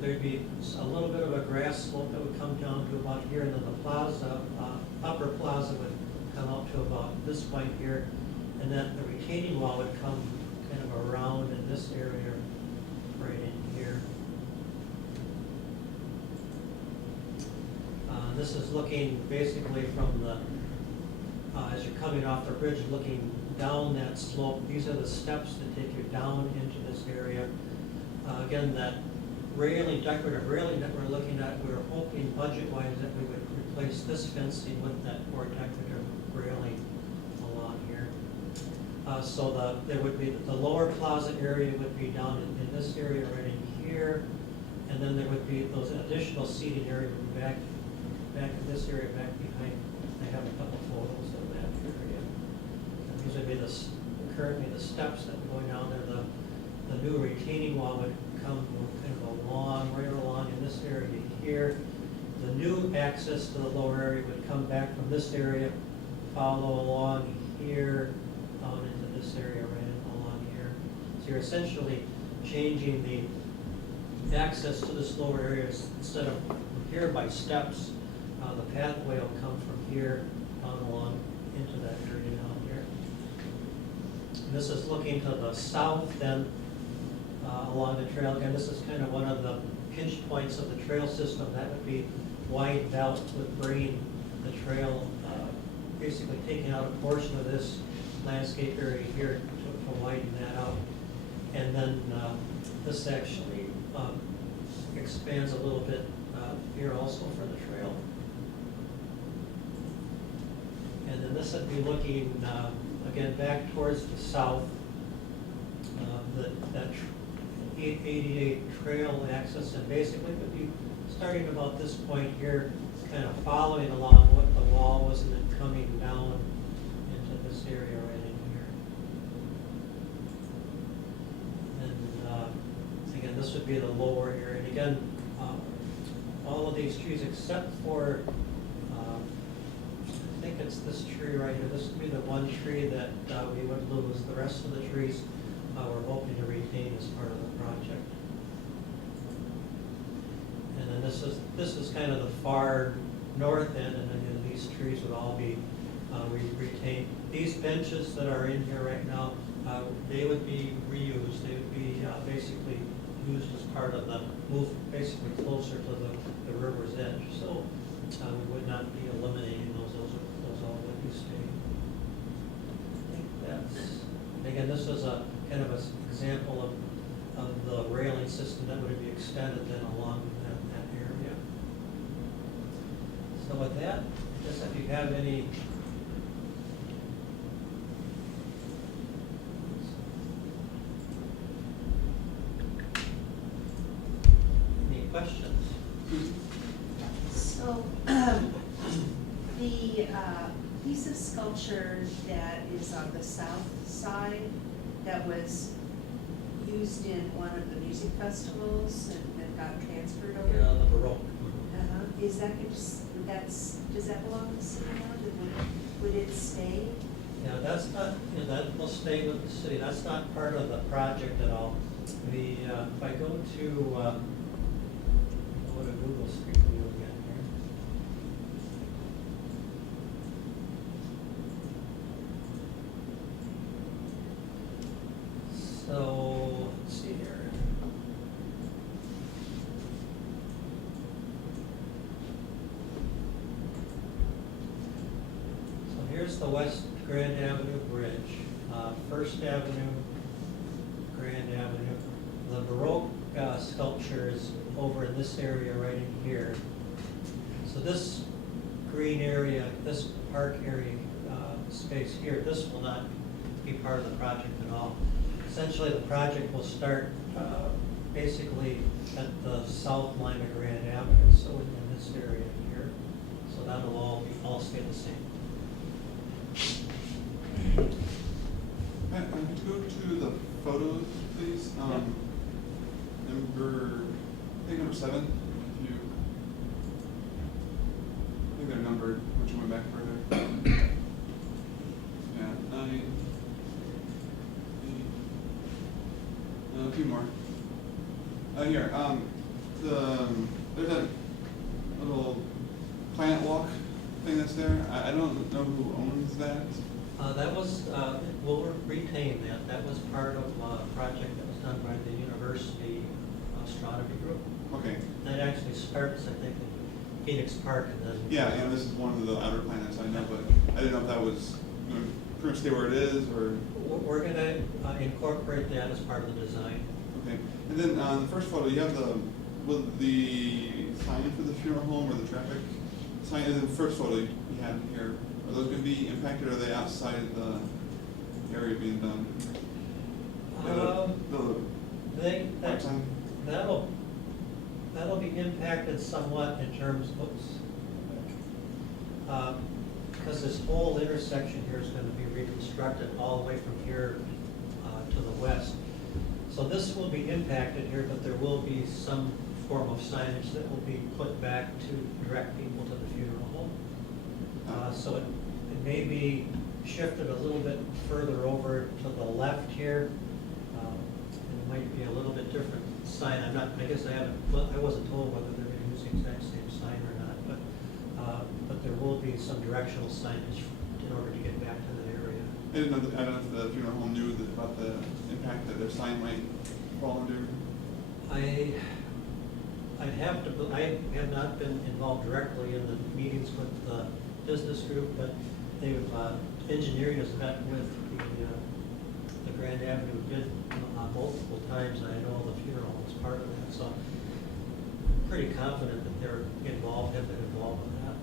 There'd be a little bit of a grass slope that would come down to about here, and then the plaza, upper plaza would come out to about this point here, and then the retaining wall would come kind of around in this area right in here. This is looking basically from the, as you're coming off the bridge, looking down that slope. These are the steps that take you down into this area. Again, that railing, decorative railing that we're looking at, we're hoping budget-wise that we would replace this fencing with that more decorative railing along here. So there would be, the lower plaza area would be down in this area right in here, and then there would be those additional seating area would be back in this area, back behind. I have a couple photos of that area. And these would be currently the steps that were going down there. The new retaining wall would come kind of right along in this area here. The new access to the lower area would come back from this area, follow along here, down into this area right along here. So you're essentially changing the access to this lower area. Instead of here by steps, the pathway will come from here down along into that area down here. And this is looking to the south then, along the trail. Again, this is kind of one of the pinch points of the trail system. That would be widened out with bringing the trail, basically taking out a portion of this landscape area here to widen that out. And then this actually expands a little bit here also for the trail. And then this would be looking, again, back towards the south. That 88 trail access, and basically would be starting about this point here, kind of following along what the wall was, and then coming down into this area right in here. And again, this would be the lower area. And again, all of these trees except for, I think it's this tree right here. This would be the one tree that we would lose. The rest of the trees we're hoping to retain as part of the project. And then this is kind of the far north end, and then these trees would all be retained. These benches that are in here right now, they would be reused. They would be basically used as part of the move, basically closer to the river's edge. So we would not be eliminating those. Those all would be staying. I think that's, again, this is a kind of an example of the railing system that would be extended then along that area. So with that, I guess if you have any questions? So, the piece of sculpture that is on the south side that was used in one of the music festivals and got transferred over? Yeah, the Baroque. Is that, does that belong to the city now? Would it stay? Yeah, that's not, that will stay with the city. That's not part of the project at all. If I go to Google Street View again here. So, let's see here. So here's the west Grand Avenue Bridge, First Avenue, Grand Avenue. The Baroque sculpture is over in this area right in here. So this green area, this park area space here, this will not be part of the project at all. Essentially, the project will start basically at the south line of Grand Avenue, so in this area here. So that'll all stay the same. Matt, go to the photos, please. Number 7. If you, I think they're numbered. Once you went back further. Yeah, 9, 8. A few more. Here. There's a little plant walk thing that's there. I don't know who owns that. That was, we'll retain that. That was part of a project that was done by the University Astronomy Group. Okay. That actually starts, I think, in Phoenix Park and then. Yeah, and this is one of the outer planets, I know, but I didn't know if that was going to pretty much stay where it is, or. We're gonna incorporate that as part of the design. Okay, and then on the first photo, you have will the sign for the funeral home or the traffic sign is in the first photo you have here. Are those going to be impacted, or are they outside the area being done? That'll be impacted somewhat in terms, because this whole intersection here is going to be reconstructed all the way from here to the west. So this will be impacted here, but there will be some form of signage that will be put back to direct people to the funeral home. So it may be shifted a little bit further over to the left here. It might be a little bit different sign. I wasn't told whether they're going to use the exact same sign or not, but there will be some directional signage in order to get back to that area. I don't know if the funeral home knew about the impact that their sign might fall under. I have not been involved directly in the meetings with the business group, but engineering has met with the Grand Avenue bid multiple times, and I know the funeral home is part of that, so I'm pretty confident that they're involved, have been involved with that.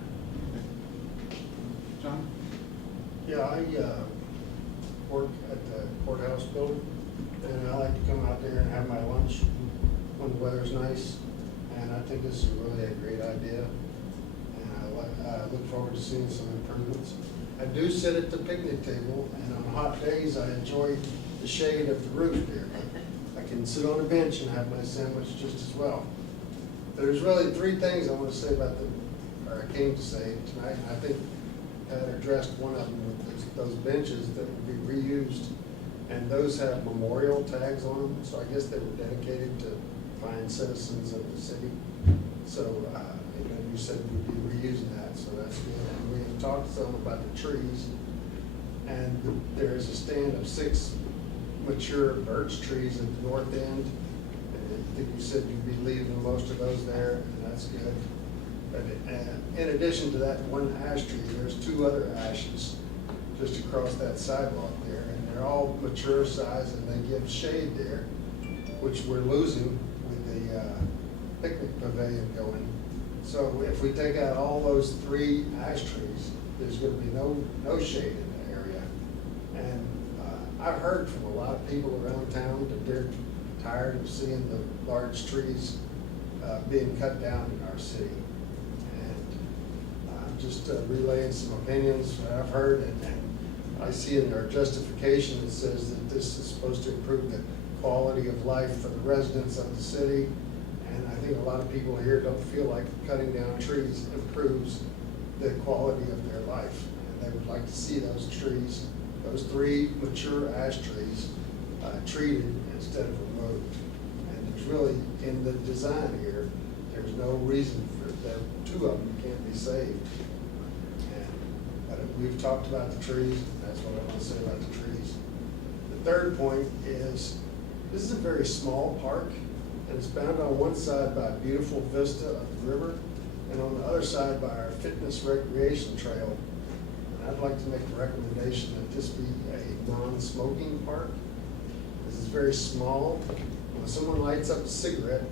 John? Yeah, I work at the courthouse building, and I like to come out there and have my lunch when the weather's nice, and I think this is really a great idea, and I look forward to seeing some improvements. I do sit at the picnic table, and on hot days, I enjoy the shade of the roof there. I can sit on a bench and have my sandwich just as well. There's really 3 things I want to say about or I came to say tonight, and I think Pat addressed one of them with those benches that would be reused, and those have memorial tags on them, so I guess they were dedicated to fine citizens of the city. So, you said we'd be reusing that, so that's good. And we talked some about the trees, and there's a stand of 6 mature birch trees at the north end. And I think you said you'd be leaving most of those there, and that's good. But in addition to that one ash tree, there's 2 other ashes just across that sidewalk there, and they're all mature size, and they give shade there, which we're losing with the picnic pavilion going. So if we take out all those 3 ash trees, there's going to be no shade in the area. And I've heard from a lot of people around town that they're tired of seeing the large trees being cut down in our city. And I'm just relaying some opinions that I've heard, and I see in our justification it says that this is supposed to improve the quality of life for the residents of the city. And I think a lot of people here don't feel like cutting down trees improves the quality of their life. And they would like to see those trees, those 3 mature ash trees, treated instead of removed. And there's really, in the design here, there's no reason for that 2 of them can't be saved. But we've talked about the trees, and that's what I want to say about the trees. The 3rd point is, this is a very small park, and it's bounded on one side by a beautiful vista of the river, and on the other side by our fitness recreation trail. And I'd like to make the recommendation that this be a non-smoking park. This is very small. When someone lights up a cigarette,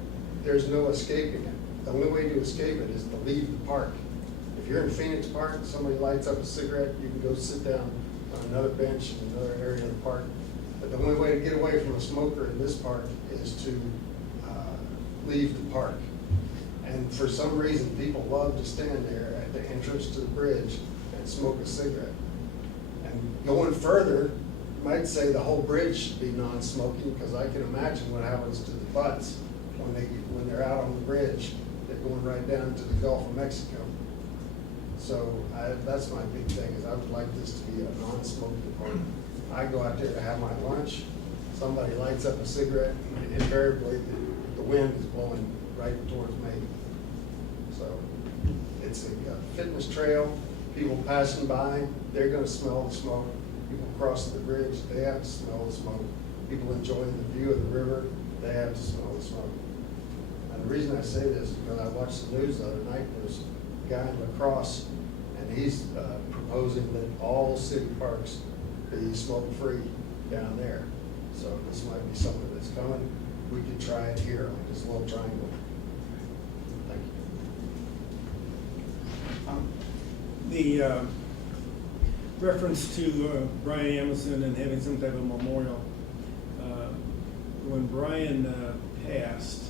there's no escaping it. The only way to escape it is to leave the park. If you're in Phoenix Park, somebody lights up a cigarette, you can go sit down on another bench in another area of the park. But the only way to get away from a smoker in this park is to leave the park. And for some reason, people love to stand there at the entrance to the bridge and smoke a cigarette. And going further, you might say the whole bridge should be non-smoking, because I can imagine what happens to the butts when they're out on the bridge. They're going right down to the Gulf of Mexico. So that's my big thing, is I would like this to be a non-smoking park. I go out there to have my lunch, somebody lights up a cigarette, and invariably the wind is blowing right towards me. So it's a fitness trail. People passing by, they're gonna smell the smoke. People crossing the bridge, they have to smell the smoke. People enjoying the view of the river, they have to smell the smoke. And the reason I say this is because I watched the news the other night. There's a guy in La Crosse, and he's proposing that all city parks be smoke-free down there. So this might be something that's coming. We could try it here on this little triangle. Thank you. The reference to Brian Emerson and having some type of memorial. When Brian passed,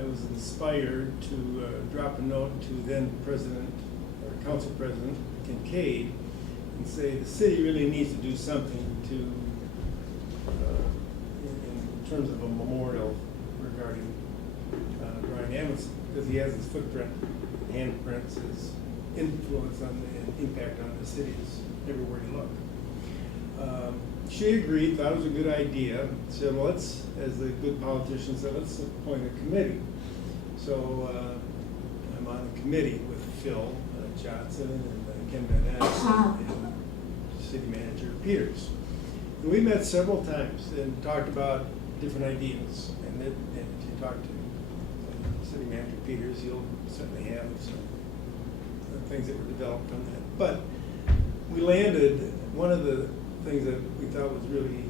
I was inspired to drop a note to then President, or Council President Kincaid, and say the city really needs to do something to, in terms of a memorial regarding Brian Emerson, because he has his footprint, handprints, his influence on the impact on the cities everywhere you look. She agreed, thought it was a good idea, said, well, let's, as the good politician said, let's appoint a committee. So I'm on a committee with Phil Johnson and Ken Van Ness and City Manager Peters. And we met several times and talked about different ideas. And if you talk to City Manager Peters, you'll certainly have some things that were developed from that. But we landed, one of the things that we thought was really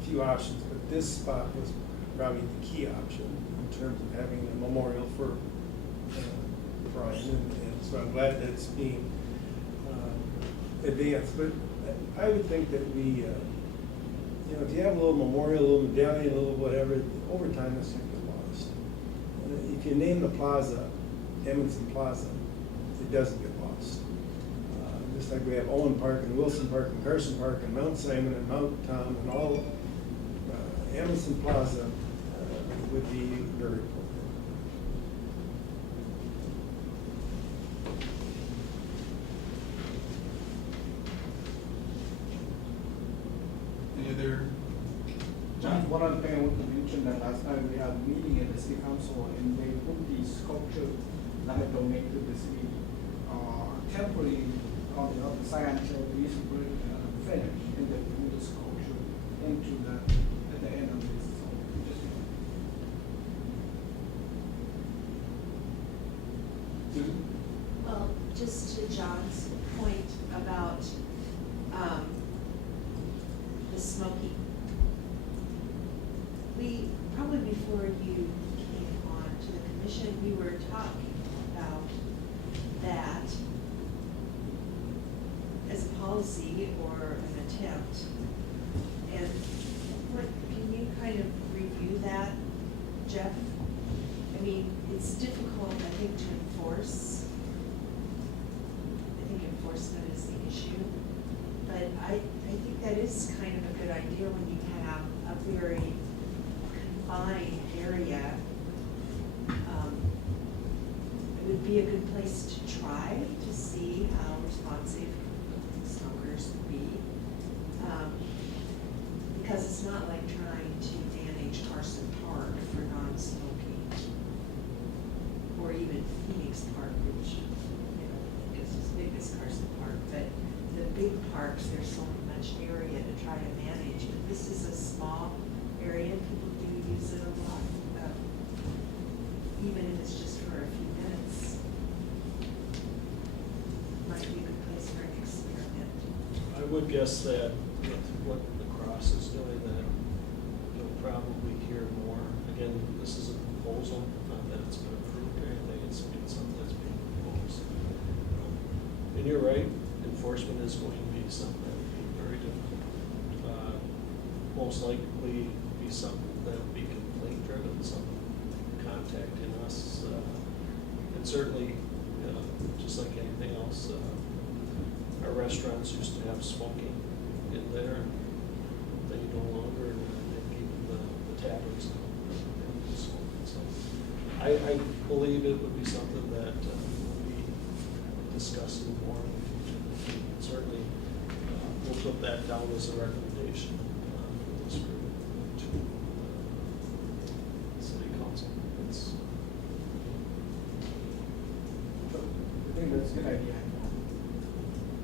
a few options, but this spot was probably the key option in terms of having a memorial for Brian, and so I'm glad that it's being advanced. But I would think that we, if you have a little memorial, a little medallion, a little whatever, over time this thing gets lost. If you name the plaza, Edmondson Plaza, it doesn't get lost. Just like we have Owen Park and Wilson Park and Carson Park and Mount Simon and Mount Tom and all, Edmondson Plaza would be very important. Any other? John, one other thing I want to mention, that last time we had a meeting at the city council, and they put the sculpture that had donated to the city temporarily on the other side until the East Bridge finished, and then put the sculpture into the, at the end of this. So just, Susan? Well, just to John's point about the smoking. We, probably before you came on to the commission, we were talking about that as a policy or an attempt. And what, can you kind of review that, Jeff? I mean, it's difficult, I think, to enforce. I think enforcement is the issue. But I think that is kind of a good idea when you have a very confined area. It would be a good place to try to see how responsive smokers would be. Because it's not like trying to manage Carson Park for non-smoking. Or even Phoenix Park, which, is as big as Carson Park. But the big parks, there's so much area to try to manage. But this is a small area, people do use it a lot. Even if it's just for a few minutes. Might be a good place to would guess that with what the cross is doing, that you'll probably hear more. Again, this is a proposal, not that it's been approved or anything, it's something that's being proposed. And you're right, enforcement is going to be something that would be very difficult. Most likely be something that would be complaint driven, someone contacting us. And certainly, just like anything else, our restaurants used to have smoking in there. They no longer, and they've given the taverns smoking. So I believe it would be something that we'll be discussing more in the future. And certainly, we'll put that down as a recommendation for this group to city council. I think that's a good idea.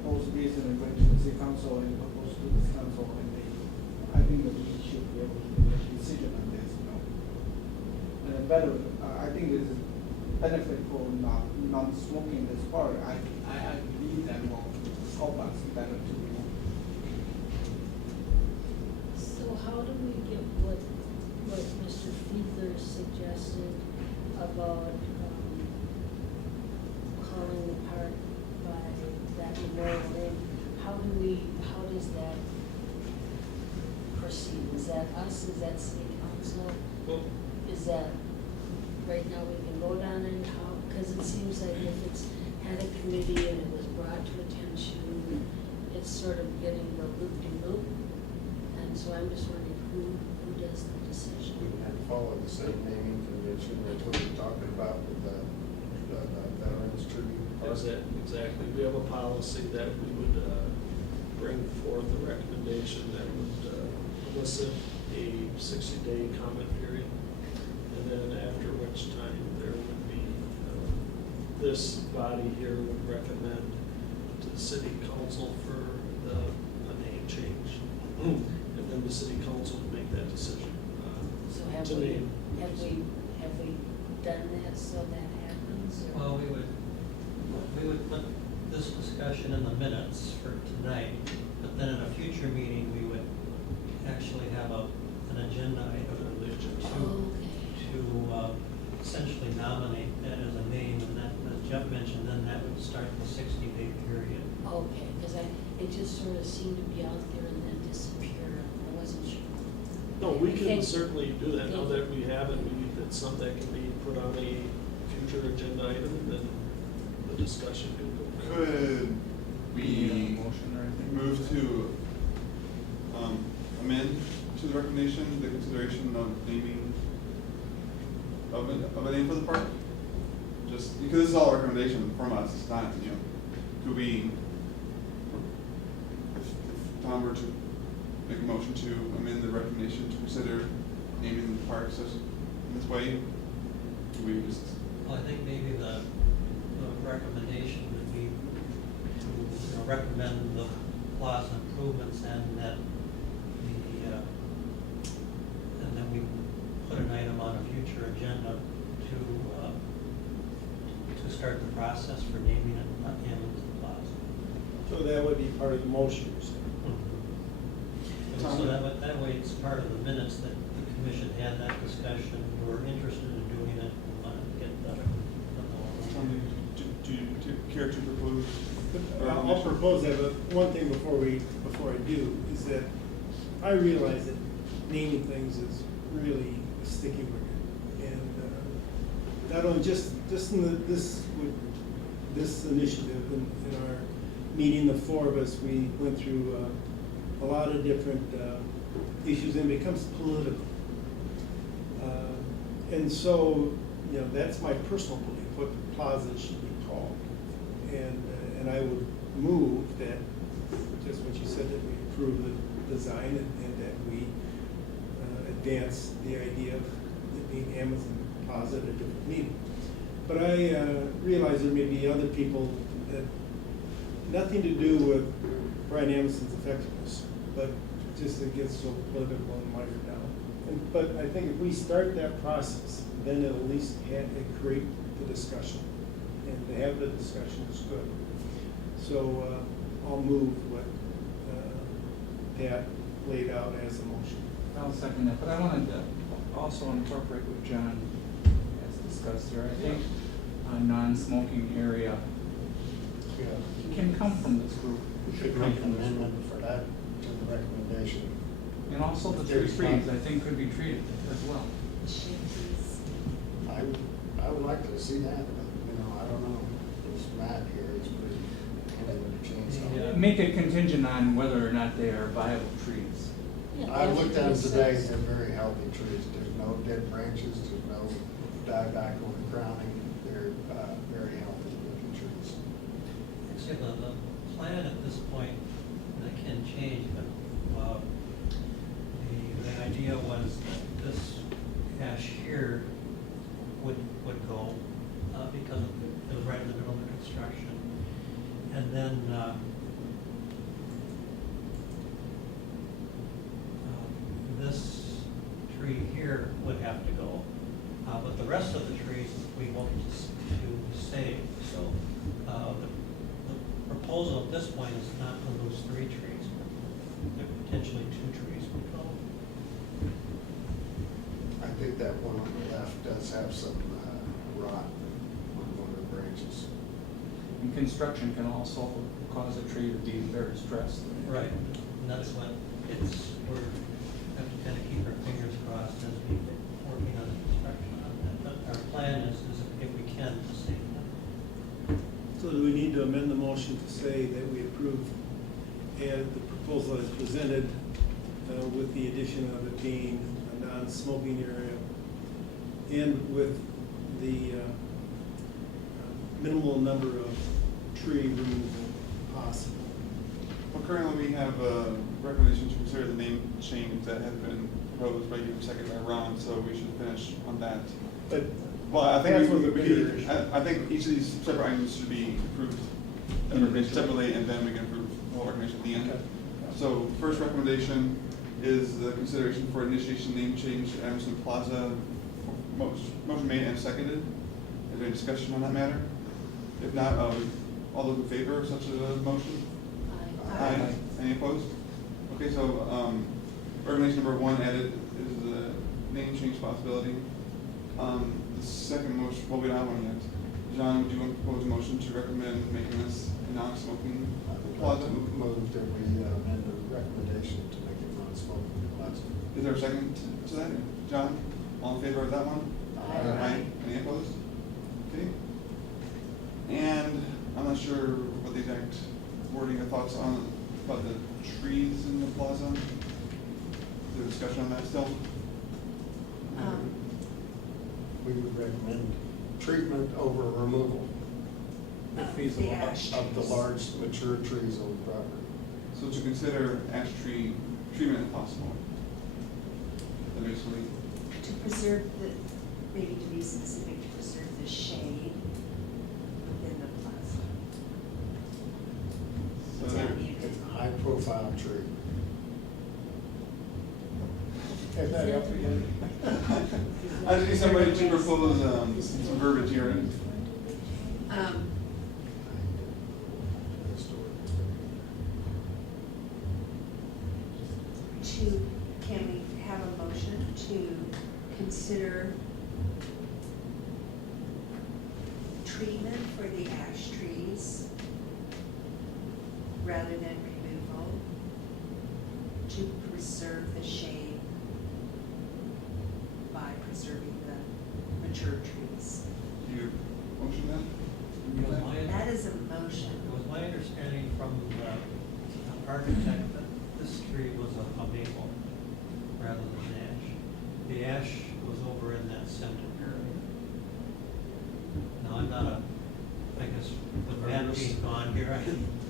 Propose this and bring to the city council and propose to this council, and I think that we should be able to make a decision on this, And better, I think there's a benefit for non-smoking this part. I believe that will help us better to remove. So how do we get what Mr. Fiedler suggested about calling the park by that memorial name? How does that proceed? Is that us, is that city council? Well, Is that, right now we can vote on it, how, because it seems like if it's had a committee and it was brought to attention, it's sort of getting the loop-de-loop. And so I'm just wondering who does the decision? We would have to follow the same naming convention that we were talking about with the Veterans Tribute Park. Exactly. We have a policy that we would bring forth a recommendation that would elicit a 60-day comment period. And then after which time there would be, this body here would recommend to the city council for a name change. And then the city council would make that decision. So have to name. Have we done that so that happens? Or? Well, we would put this discussion in the minutes for tonight, but then in a future meeting, we would actually have an agenda item to essentially nominate that as a name, and that, as Jeff mentioned, then that would start the 60-day period. Okay, because it just sort of seemed to be out there and then disappear. I wasn't sure. No, we Okay. can certainly do that. Now that we have it, it's something that can be put on a future agenda item, and then the discussion can go. Could we Motion or anything? move to amend to the recommendation, the consideration of naming of a name for the park? Just because this is all a recommendation from us, it's not, could we, if Tom were to make a motion to amend the recommendation to consider naming the park such in this way, could we just? Well, I think maybe the recommendation would be to recommend the plaza improvements and that and then we put an item on a future agenda to start the process for naming it Hamilton Plaza. So that would be part of the motion. And so that way it's part of the minutes that the commission had that discussion, you were interested in doing it, and wanted to get the Do you care to propose? I'll propose that, but one thing before I do, is that I realize that naming things is really a sticky wicket. And not only just in this initiative, in our meeting, the four of us, we went through a lot of different issues, and it becomes political. And so, that's my personal belief, what the plaza should be called. And I would move that, just what you said, that we approve the design and that we advance the idea of it being Amazon Plaza at a different meeting. But I realize there may be other people that, nothing to do with Brian Amazon's effectiveness, but just it gets so political and mired down. But I think if we start that process, then it'll at least create the discussion. And to have the discussion is good. So I'll move what that laid out as a motion. I'll second that, but I wanted to also incorporate what John has discussed here. I think a non-smoking area can come from this group. Should make an amendment for that to the recommendation. And also the trees, I think, could be treated as well. I would like to see that, but, you know, I don't know. This Matt here is pretty, with a chainsaw. Make it contingent on whether or not they are viable trees. I looked at them today, they're very healthy trees. There's no dead branches, there's no dieback on the crowning. They're very healthy looking trees. Actually, the plan at this point, that can change, but the idea was that this ash here would go because it was right in the middle of the construction. And then this tree here would have to go. But the rest of the trees we want to save. So the proposal at this point is not to lose 3 trees, but potentially 2 trees would go. I think that one on the left does have some rot on one of the branches. And construction can also cause a tree to be very stressed. Right, and that's what we're have to kind of keep our fingers crossed as we working on the construction on that. But our plan is if we can, to save them. So do we need to amend the motion to say that we approve and the proposal as presented with the addition of it being a non-smoking area and with the minimal number of tree removal possible? Well, currently we have a recommendation to consider the name change that has been proposed by you, second by Ron, so we should finish on that. But Well, I think that's what the bigger issue. I think each of these separate items should be approved separately, and then we can approve the whole recommendation at the end. Okay. So first recommendation is the consideration for initiation name change at Emerson Plaza. Motion made and seconded. Is there any discussion on that matter? If not, all those in favor of such a motion? Aye. Any opposed? Okay, so recommendation number 1 added is the name change possibility. The second motion, well, we don't have one yet. John, would you want to propose a motion to recommend making this a non-smoking plaza? Move that we amend the recommendation to make it non-smoking plaza. Is there a second to that? John, all in favor of that one? Aye. Any opposed? Okay. And I'm not sure what the exact wording or thoughts on about the trees in the plaza. Is there discussion on that still? We would recommend treatment over removal feasible. The ash of the trees. large mature trees on the property. So to consider ash tree treatment if possible. That basically, To preserve the, maybe to be specific, to preserve the shade within the plaza. so Does there, that mean It's a high-profile tree. Has that helped you? I just need somebody to propose some verbiage here. Can we have a motion to consider treatment for the ash trees rather than removal to preserve the shade by preserving the mature trees? Do you motion that? That is a motion. It was my understanding from the architect that this tree was a maple rather than ash. The ash was over in that center area. Now, I'm not I guess, with Matt being gone here,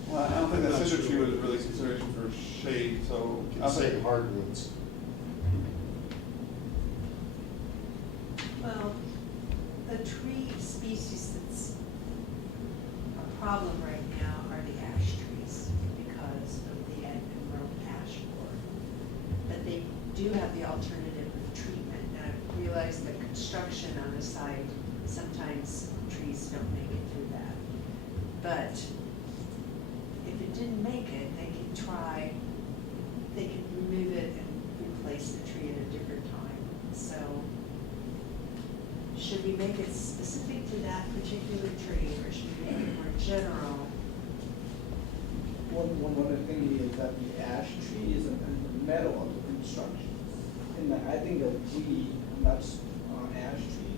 Well, I don't think that I'm not citrus tree sure. was really consideration for shade, so. You I'll can say say hardwoods. Well, the tree species that's a problem right now are the ash trees because of the Edinburgh ash borer. But they do have the alternative of treatment. And I realize that construction on the site, sometimes trees don't make it through that. But if it didn't make it, they could try they could remove it and replace the tree at a different time. So should we make it specific to that particular tree, or should we make it more general? One other thing is that the ash tree is in the middle of the construction. And I think the tree, that's ash tree,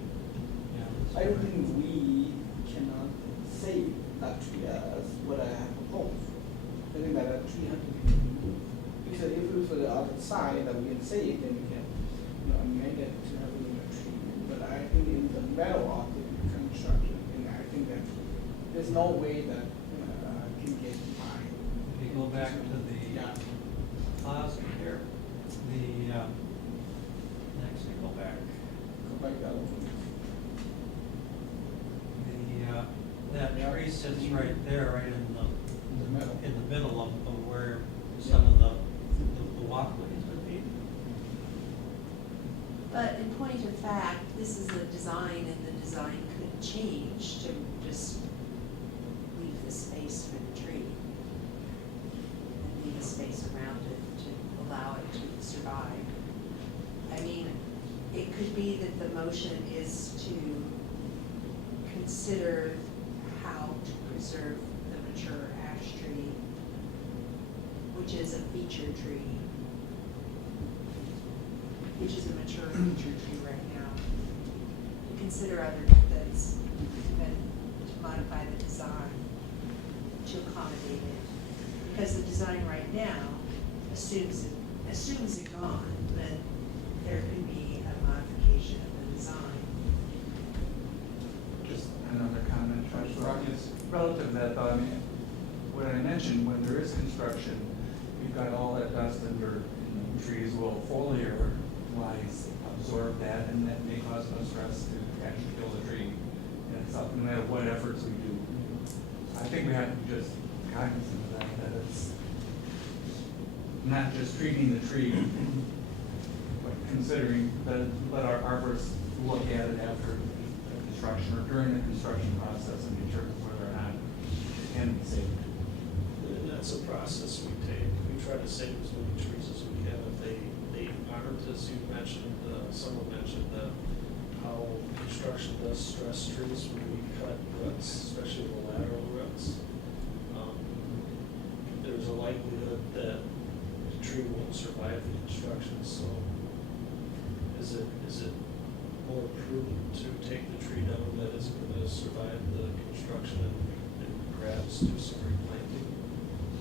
Yeah. I don't think we cannot save that tree as what I have proposed. I think that tree has to be removed. Because if it was for the other side that we can save, then we can, amend it to have a new tree. But I think in the middle of the construction, and I think that there's no way that can get by. If you go back to the Yeah. plaza here, next you go back, Go back that way. that tree sits right there, right In in the middle of where some of the walkways would be. But in point of fact, this is a design, and the design could change to just leave the space for the tree and leave a space around it to allow it to survive. I mean, it could be that the motion is to consider how to preserve the mature ash tree, which is a feature tree, which is a mature feature tree right now. To consider other methods and to modify the design to accommodate it. Because the design right now assumes it gone, but there could be a modification of the design. Just another comment, Joshua. Yes. Relative to that, though, I mean, what I mentioned, when there is construction, you've got all that dust and dirt, and the trees will foliar-wise absorb that, and that may cause no stress to actually kill the tree. And it's up, no matter what efforts we do. I think we have to be just cognizant of that it's not just treating the tree, but considering that, let our arborists look at it after the construction or during the construction process and determine whether or not it can be saved. And that's a process we take. We try to save as many trees as we can. If they aren't, as you mentioned, someone mentioned that how construction does stress trees when we cut roots, especially the lateral roots. There's a likelihood that the tree won't survive the construction, so is it more prudent to take the tree down that is going to survive the construction and perhaps do some replanting?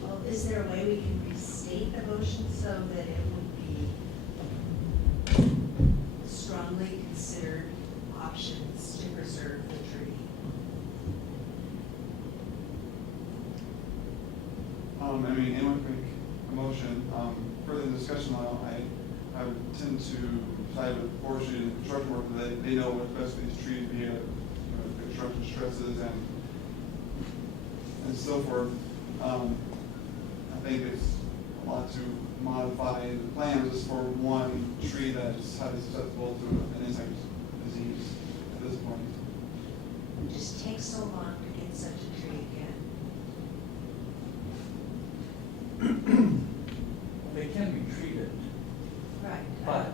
Well, is there a way we can restate the motion so that it would be strongly considered options to preserve the tree? I mean, anyone can make a motion. Further discussion, I would tend to side with forestry and construction work, that they know what's best for these trees, be it construction stresses and so forth. I think it's a lot to modify the plans just for one tree that is highly susceptible to an insect disease at this point. It just takes so long to get such a tree again. They can be treated, Right. but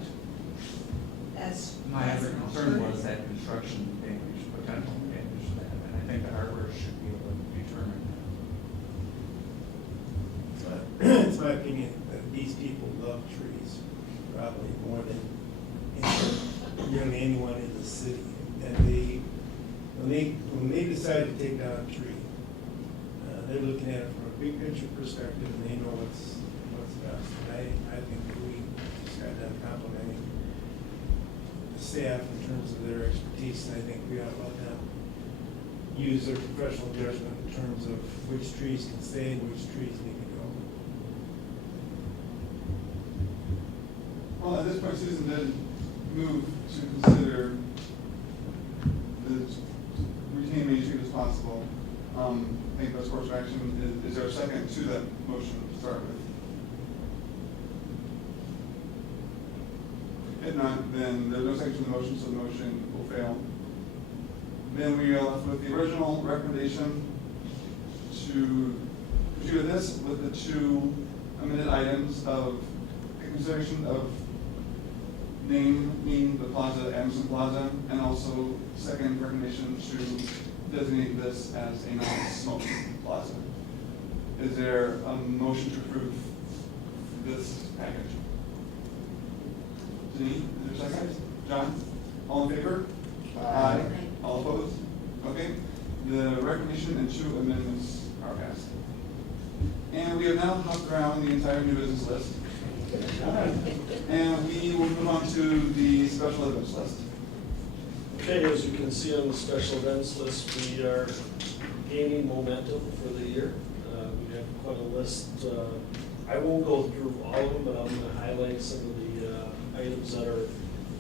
As. my as other an concern was alternative. that construction damage, potential damage to that, and I think the arborists should be able to determine that. But it's my opinion that these people love trees, probably more than anyone in the city. And when they decide to take down a tree, they're looking at it from a big picture perspective, and they know what's best. And I think that we just got done complimenting the staff in terms of their expertise, and I think we ought to let them use their professional judgment in terms of which trees can stay and which trees need to go. Well, at this point, Susan did move to consider retain Main Street as possible. I think that's course of action. Is there a second to that motion to start with? If not, then there's no second to the motion, so the motion will fail. Then we are left with the original recommendation to pursue this with the two amended items of consideration of naming the plaza Emerson Plaza, and also second recommendation to designate this as a non-smoking plaza. Is there a motion to approve this package? Denise, is there a second? John? All in favor? Aye. All opposed? Okay, the recognition and 2 amendments are passed. And we have now hopped around the entire new business list. And we will move on to the special events list. Okay, as you can see on the special events list, we are gaining momentum for the year. We have quite a list. I won't go through all of them, but I'm going to highlight some of the items that are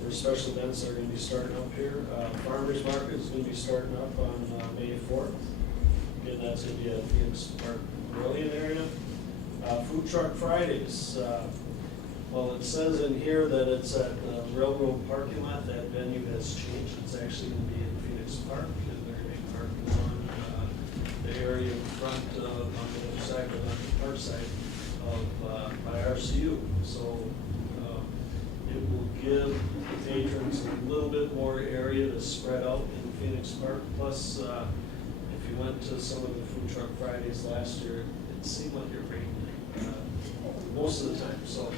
for special events that are going to be starting up here. Farmers Market is going to be starting up on May 4th. Again, that's going to be at Phoenix Park Pavilion area. Food Truck Fridays. Well, it says in here that it's at the railroad parking lot. That venue has changed. It's actually going to be in Phoenix Park, and they're going to be parking on the area in front on the other side, but on the park side of by RCU. So it will give the patrons a little bit more area to spread out in Phoenix Park. Plus, if you went to some of the Food Truck Fridays last year, it seemed like it rained most of the time. So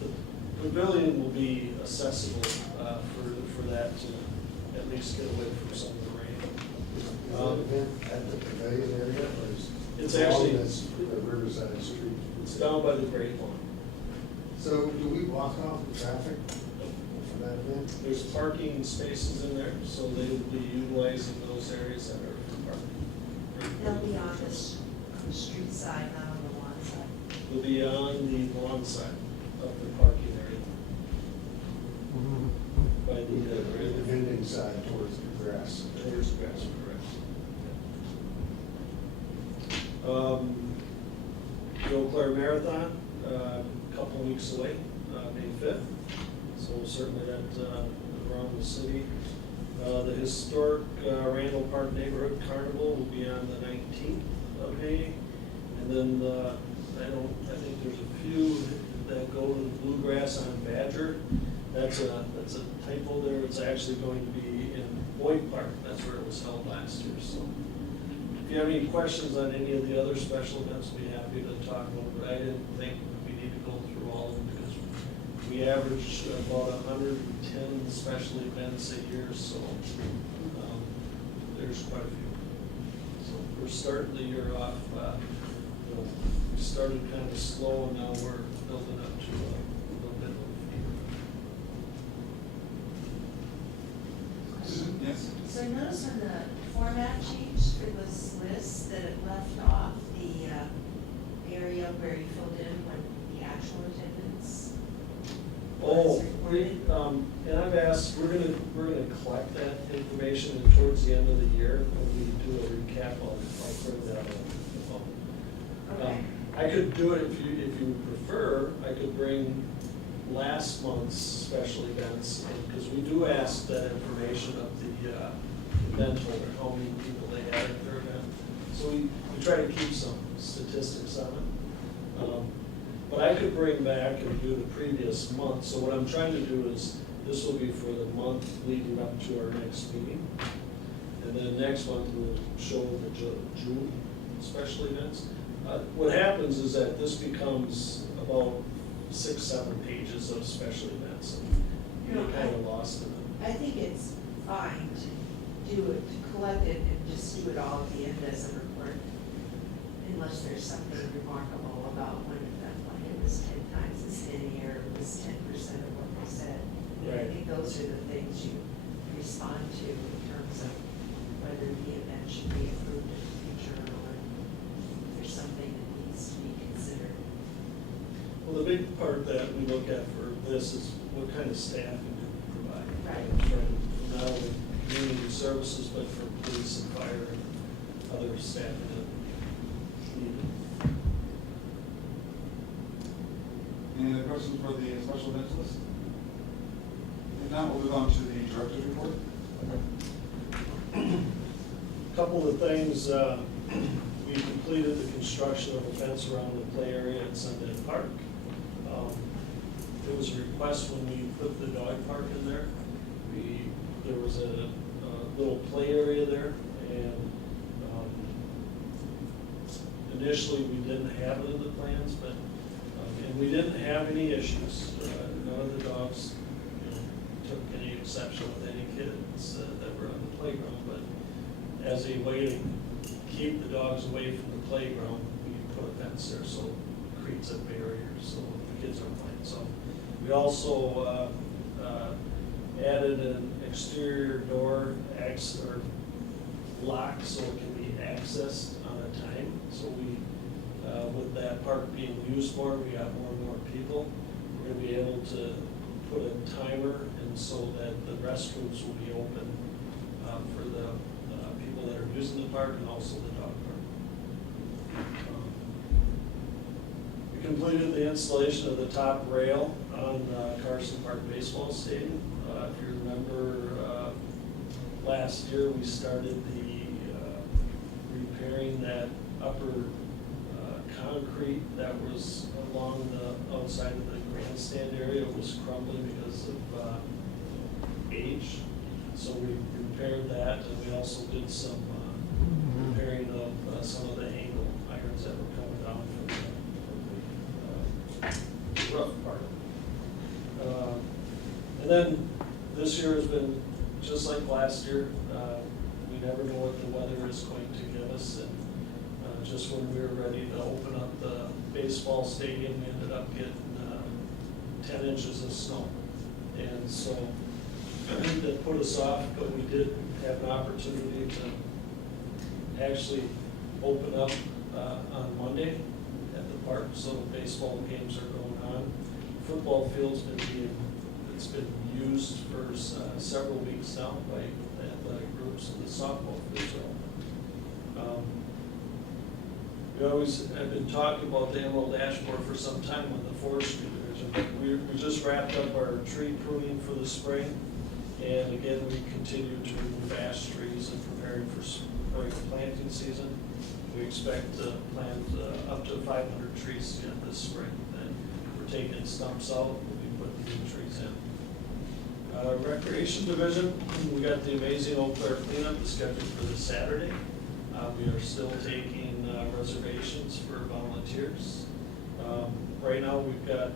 the pavilion will be accessible for that to at least get away from some of the rain. Is that event at the pavilion area, or is It's actually- that's the Riverside Street? It's down by the Great Lawn. So do we block off the traffic for that event? There's parking spaces in there, so they will be utilizing those areas that are for parking. They'll be on the street side, not on the lawn side. Will be on the lawn side of the parking area. By The vending side towards the grass. towards the grass, correct. The Eau Claire Marathon, a couple weeks away, May 5th. So certainly that around the city. The historic Randall Park Neighborhood Carnival will be on the 19th of May. And then I think there's a few that go to the Bluegrass on Badger. That's a typo there. It's actually going to be in Boyd Park. That's where it was held last year. So if you have any questions on any of the other special events, we'd be happy to talk about it. But I didn't think we need to go through all of them because we average about 110 special events a year. So there's quite a few. So we're starting the year off. We started kind of slow, and now we're building up to a little bit of a Susan, yes? So I noticed on the format change for this list that it left off the area where you filled in when the actual attendance was reported. And I've asked, we're gonna collect that information, and towards the end of the year, when we do a recap, I'll put that on the phone. Okay. I could do it if you would prefer. I could bring last month's special events, because we do ask that information of the event holder, how many people they had at their event. So we try to keep some statistics on it. But I could bring back and do the previous month. So what I'm trying to do is, this will be for the month leading up to our next meeting. And then next month, we'll show the June special events. What happens is that this becomes about 6-7 pages of special events, and you get kind of lost in it. I think it's fine to do it, to collect it and just do it all at the end as a report, unless there's something remarkable about when it went, like it was 10 times as many, or it was 10% of what they said. And I Right. think those are the things you respond to in terms of whether the event should be approved in the future, or if there's something that needs to be considered. Well, the big part that we look at for this is what kind of staffing do we provide? Right. From not only community services, but for police and fire and other staffing that needed. Any other questions for the special events list? If not, we'll move on to the director's report. Couple of things, we completed the construction of a fence around the play area at Sunday Park. It was a request when we put the dog park in there. There was a little play area there, and initially we didn't have it in the plans, but, and we didn't have any issues. None of the dogs, you know, took any exception with any kids that were on the playground, but as a way to keep the dogs away from the playground, we put a fence there, so it creates a barrier, so the kids aren't playing. So we also added an exterior door or lock so it can be accessed on a time. So we, with that park being used more, we got more and more people. We're gonna be able to put a timer and so that the restrooms will be open for the people that are using the park and also the dog park. We completed the installation of the top rail on Carson Park Baseball Stadium. If you remember, last year we started the repairing that upper concrete that was along the outside of the grandstand area. It was crumbling because of age. So we repaired that, and we also did some repairing of some of the angle irons that were coming down from the rough part. And then this year has been just like last year. We never know what the weather is going to give us, and just when we were ready to open up the baseball stadium, we ended up getting 10 inches of snow. And so that put us off, but we did have an opportunity to actually open up on Monday at the park, so baseball games are going on. Football field's it's been used for several weeks now by the athletic groups, and the softball fields are open. We always have been talking about the emerald ash borer for some time with the forestry division. We just wrapped up our tree pruning for the spring, and again, we continue to remove ash trees and preparing for spring planting season. We expect to plant up to 500 trees again this spring. And we're taking stumps out, we'll be putting new trees in. Recreation division, we got the amazing Eau Claire cleanup scheduled for this Saturday. We are still taking reservations for volunteers. Right now, we've got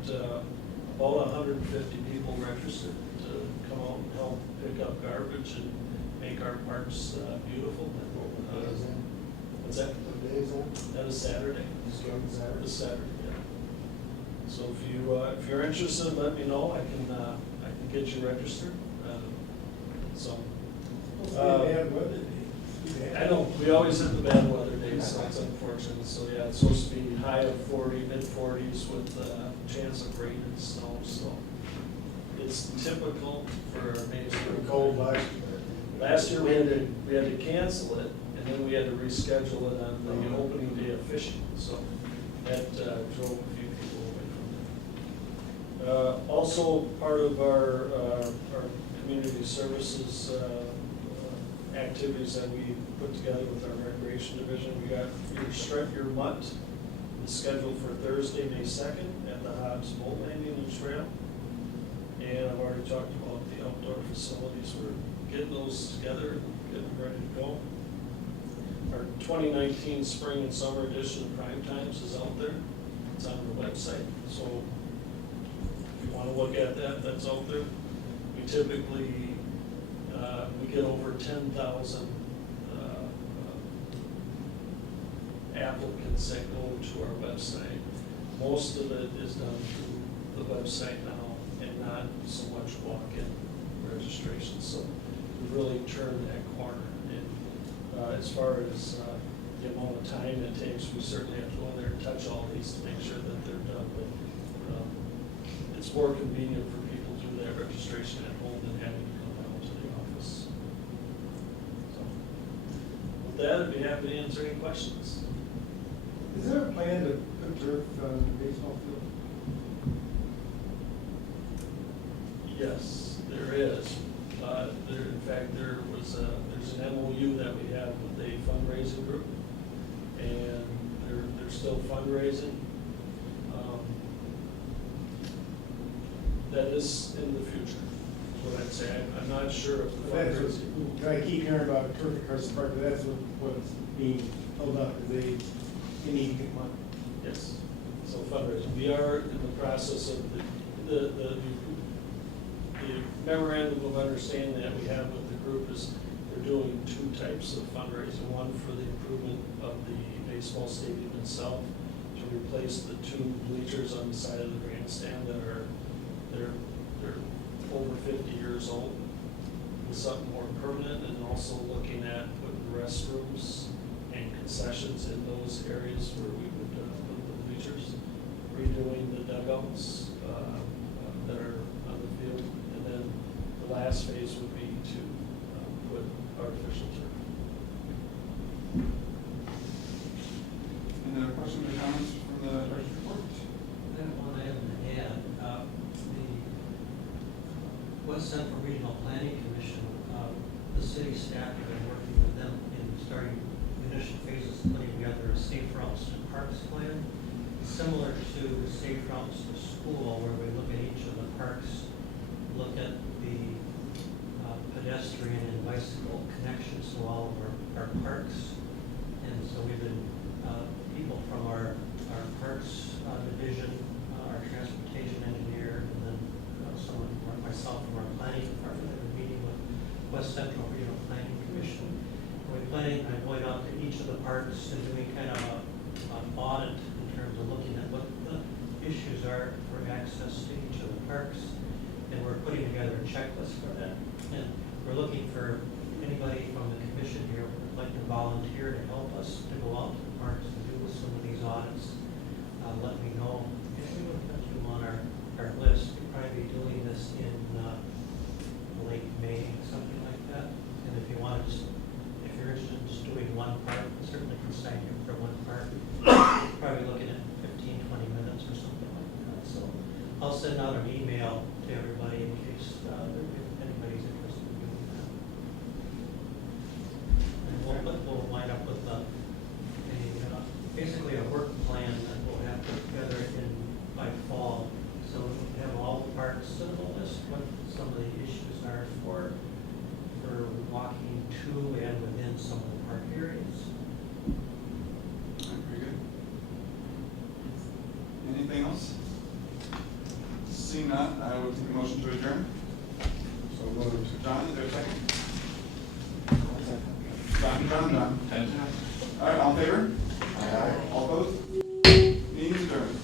about 150 people registered to come out and help pick up garbage and make our parks beautiful. What's that? What day is that? That is Saturday. This Saturday, yeah. So if you're interested, let me know. I can get you registered. Bad weather day. I know, we always hit the bad weather days, so it's unfortunate. So yeah, it's supposed to be high of 40, mid-40s with chance of rain and snow, so it's typical for maybe. Pretty cold last year. Last year, we had to cancel it, and then we had to reschedule it on the opening day of fishing, so that drove a few people away from there. Also, part of our community services activities that we put together with our recreation division, we got your mutt is scheduled for Thursday, May 2nd at the Hobbs Boat Landing and Trail. And I've already talked about the outdoor facilities. We're getting those together and getting ready to go. Our 2019 spring and summer edition of Prime Times is out there. It's on the website. So if you want to look at that, that's out there. We typically, we get over 10,000 applicants that go to our website. Most of it is done through the website now and not so much walk-in registration. So we really turned that corner. And as far as the amount of time it takes, we certainly have to go in there and touch all these to make sure that they're done. But it's more convenient for people to do that registration at home than having to come down to the office. So with that, I'd be happy to answer any questions. Is there a plan to put turf on the baseball field? Yes, there is. In fact, there's an MOU that we have with a fundraising group, and they're still fundraising. that is in the future, is what I'd say. I'm not sure if the That's fundraising. what, I keep hearing about turf across the park, but that's what's being held up, is they need to get money. Yes, so fundraising. We are in the process of the memorandum of understanding that we have with the group is they're doing two types of fundraising. One for the improvement of the baseball stadium itself, to replace the two bleachers on the side of the grandstand that are, they're over 50 years old, with something more permanent, and also looking at putting restrooms and concessions in those areas where we would put the bleachers, redoing the dugouts that are on the field, and then the last phase would be to put artificial turf. Any other questions or comments from the director's report? I have one item to add. The West Central Regional Planning Commission, the city staff have been working with them in starting initial phases, putting together a safe routes to parks plan, similar to safe routes to school, where we look at each of the parks, look at the pedestrian and bicycle connections to all of our parks. And so we've been, people from our parks division, our transportation engineer, and then someone from myself from our planning department have been meeting with West Central Regional Planning Commission. We're planning on going out to each of the parks and doing kind of an audit in terms of looking at what the issues are for access to each of the parks. And we're putting together a checklist for that. And we're looking for anybody from the commission here who would like to volunteer to help us to go out to the parks and do some of these audits. Let me know. If we would put you on our list, we'll probably be doing this in late May, something like that. And if you want to, if you're interested in just doing one park, certainly can sign you for one park. Probably looking at 15, 20 minutes or something like that. So I'll send out an email to everybody in case anybody's interested in doing that. And we'll wind up with basically a work plan that we'll have put together by fall. So we have all the parks on the list, what some of the issues are for walking to and within some of the park areas. Very good. Anything else? Seeing none, I would take a motion to adjourn. So moved. John, is there a second? John. All right, all in favor? Aye. All opposed? Meeting is adjourned.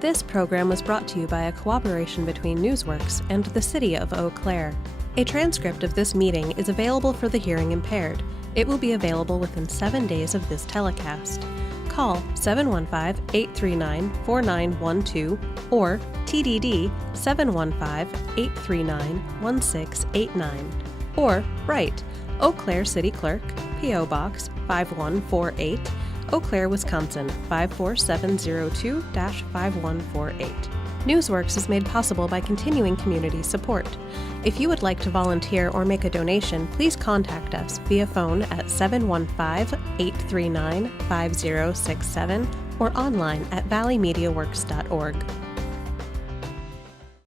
This program was brought to you by a cooperation between Newsworks and the City of Eau Claire. A transcript of this meeting is available for the hearing impaired. It will be available within 7 days of this telecast. Call 715-839-4912 or TDD 715-839-1689. Or write Eau Claire City Clerk, P.O. Box 5148, Eau Claire, Wisconsin 54702-5148. Newsworks is made possible by continuing community support. If you would like to volunteer or make a donation, please contact us via phone at 715-839-5067 or online at valleymediaworks.org.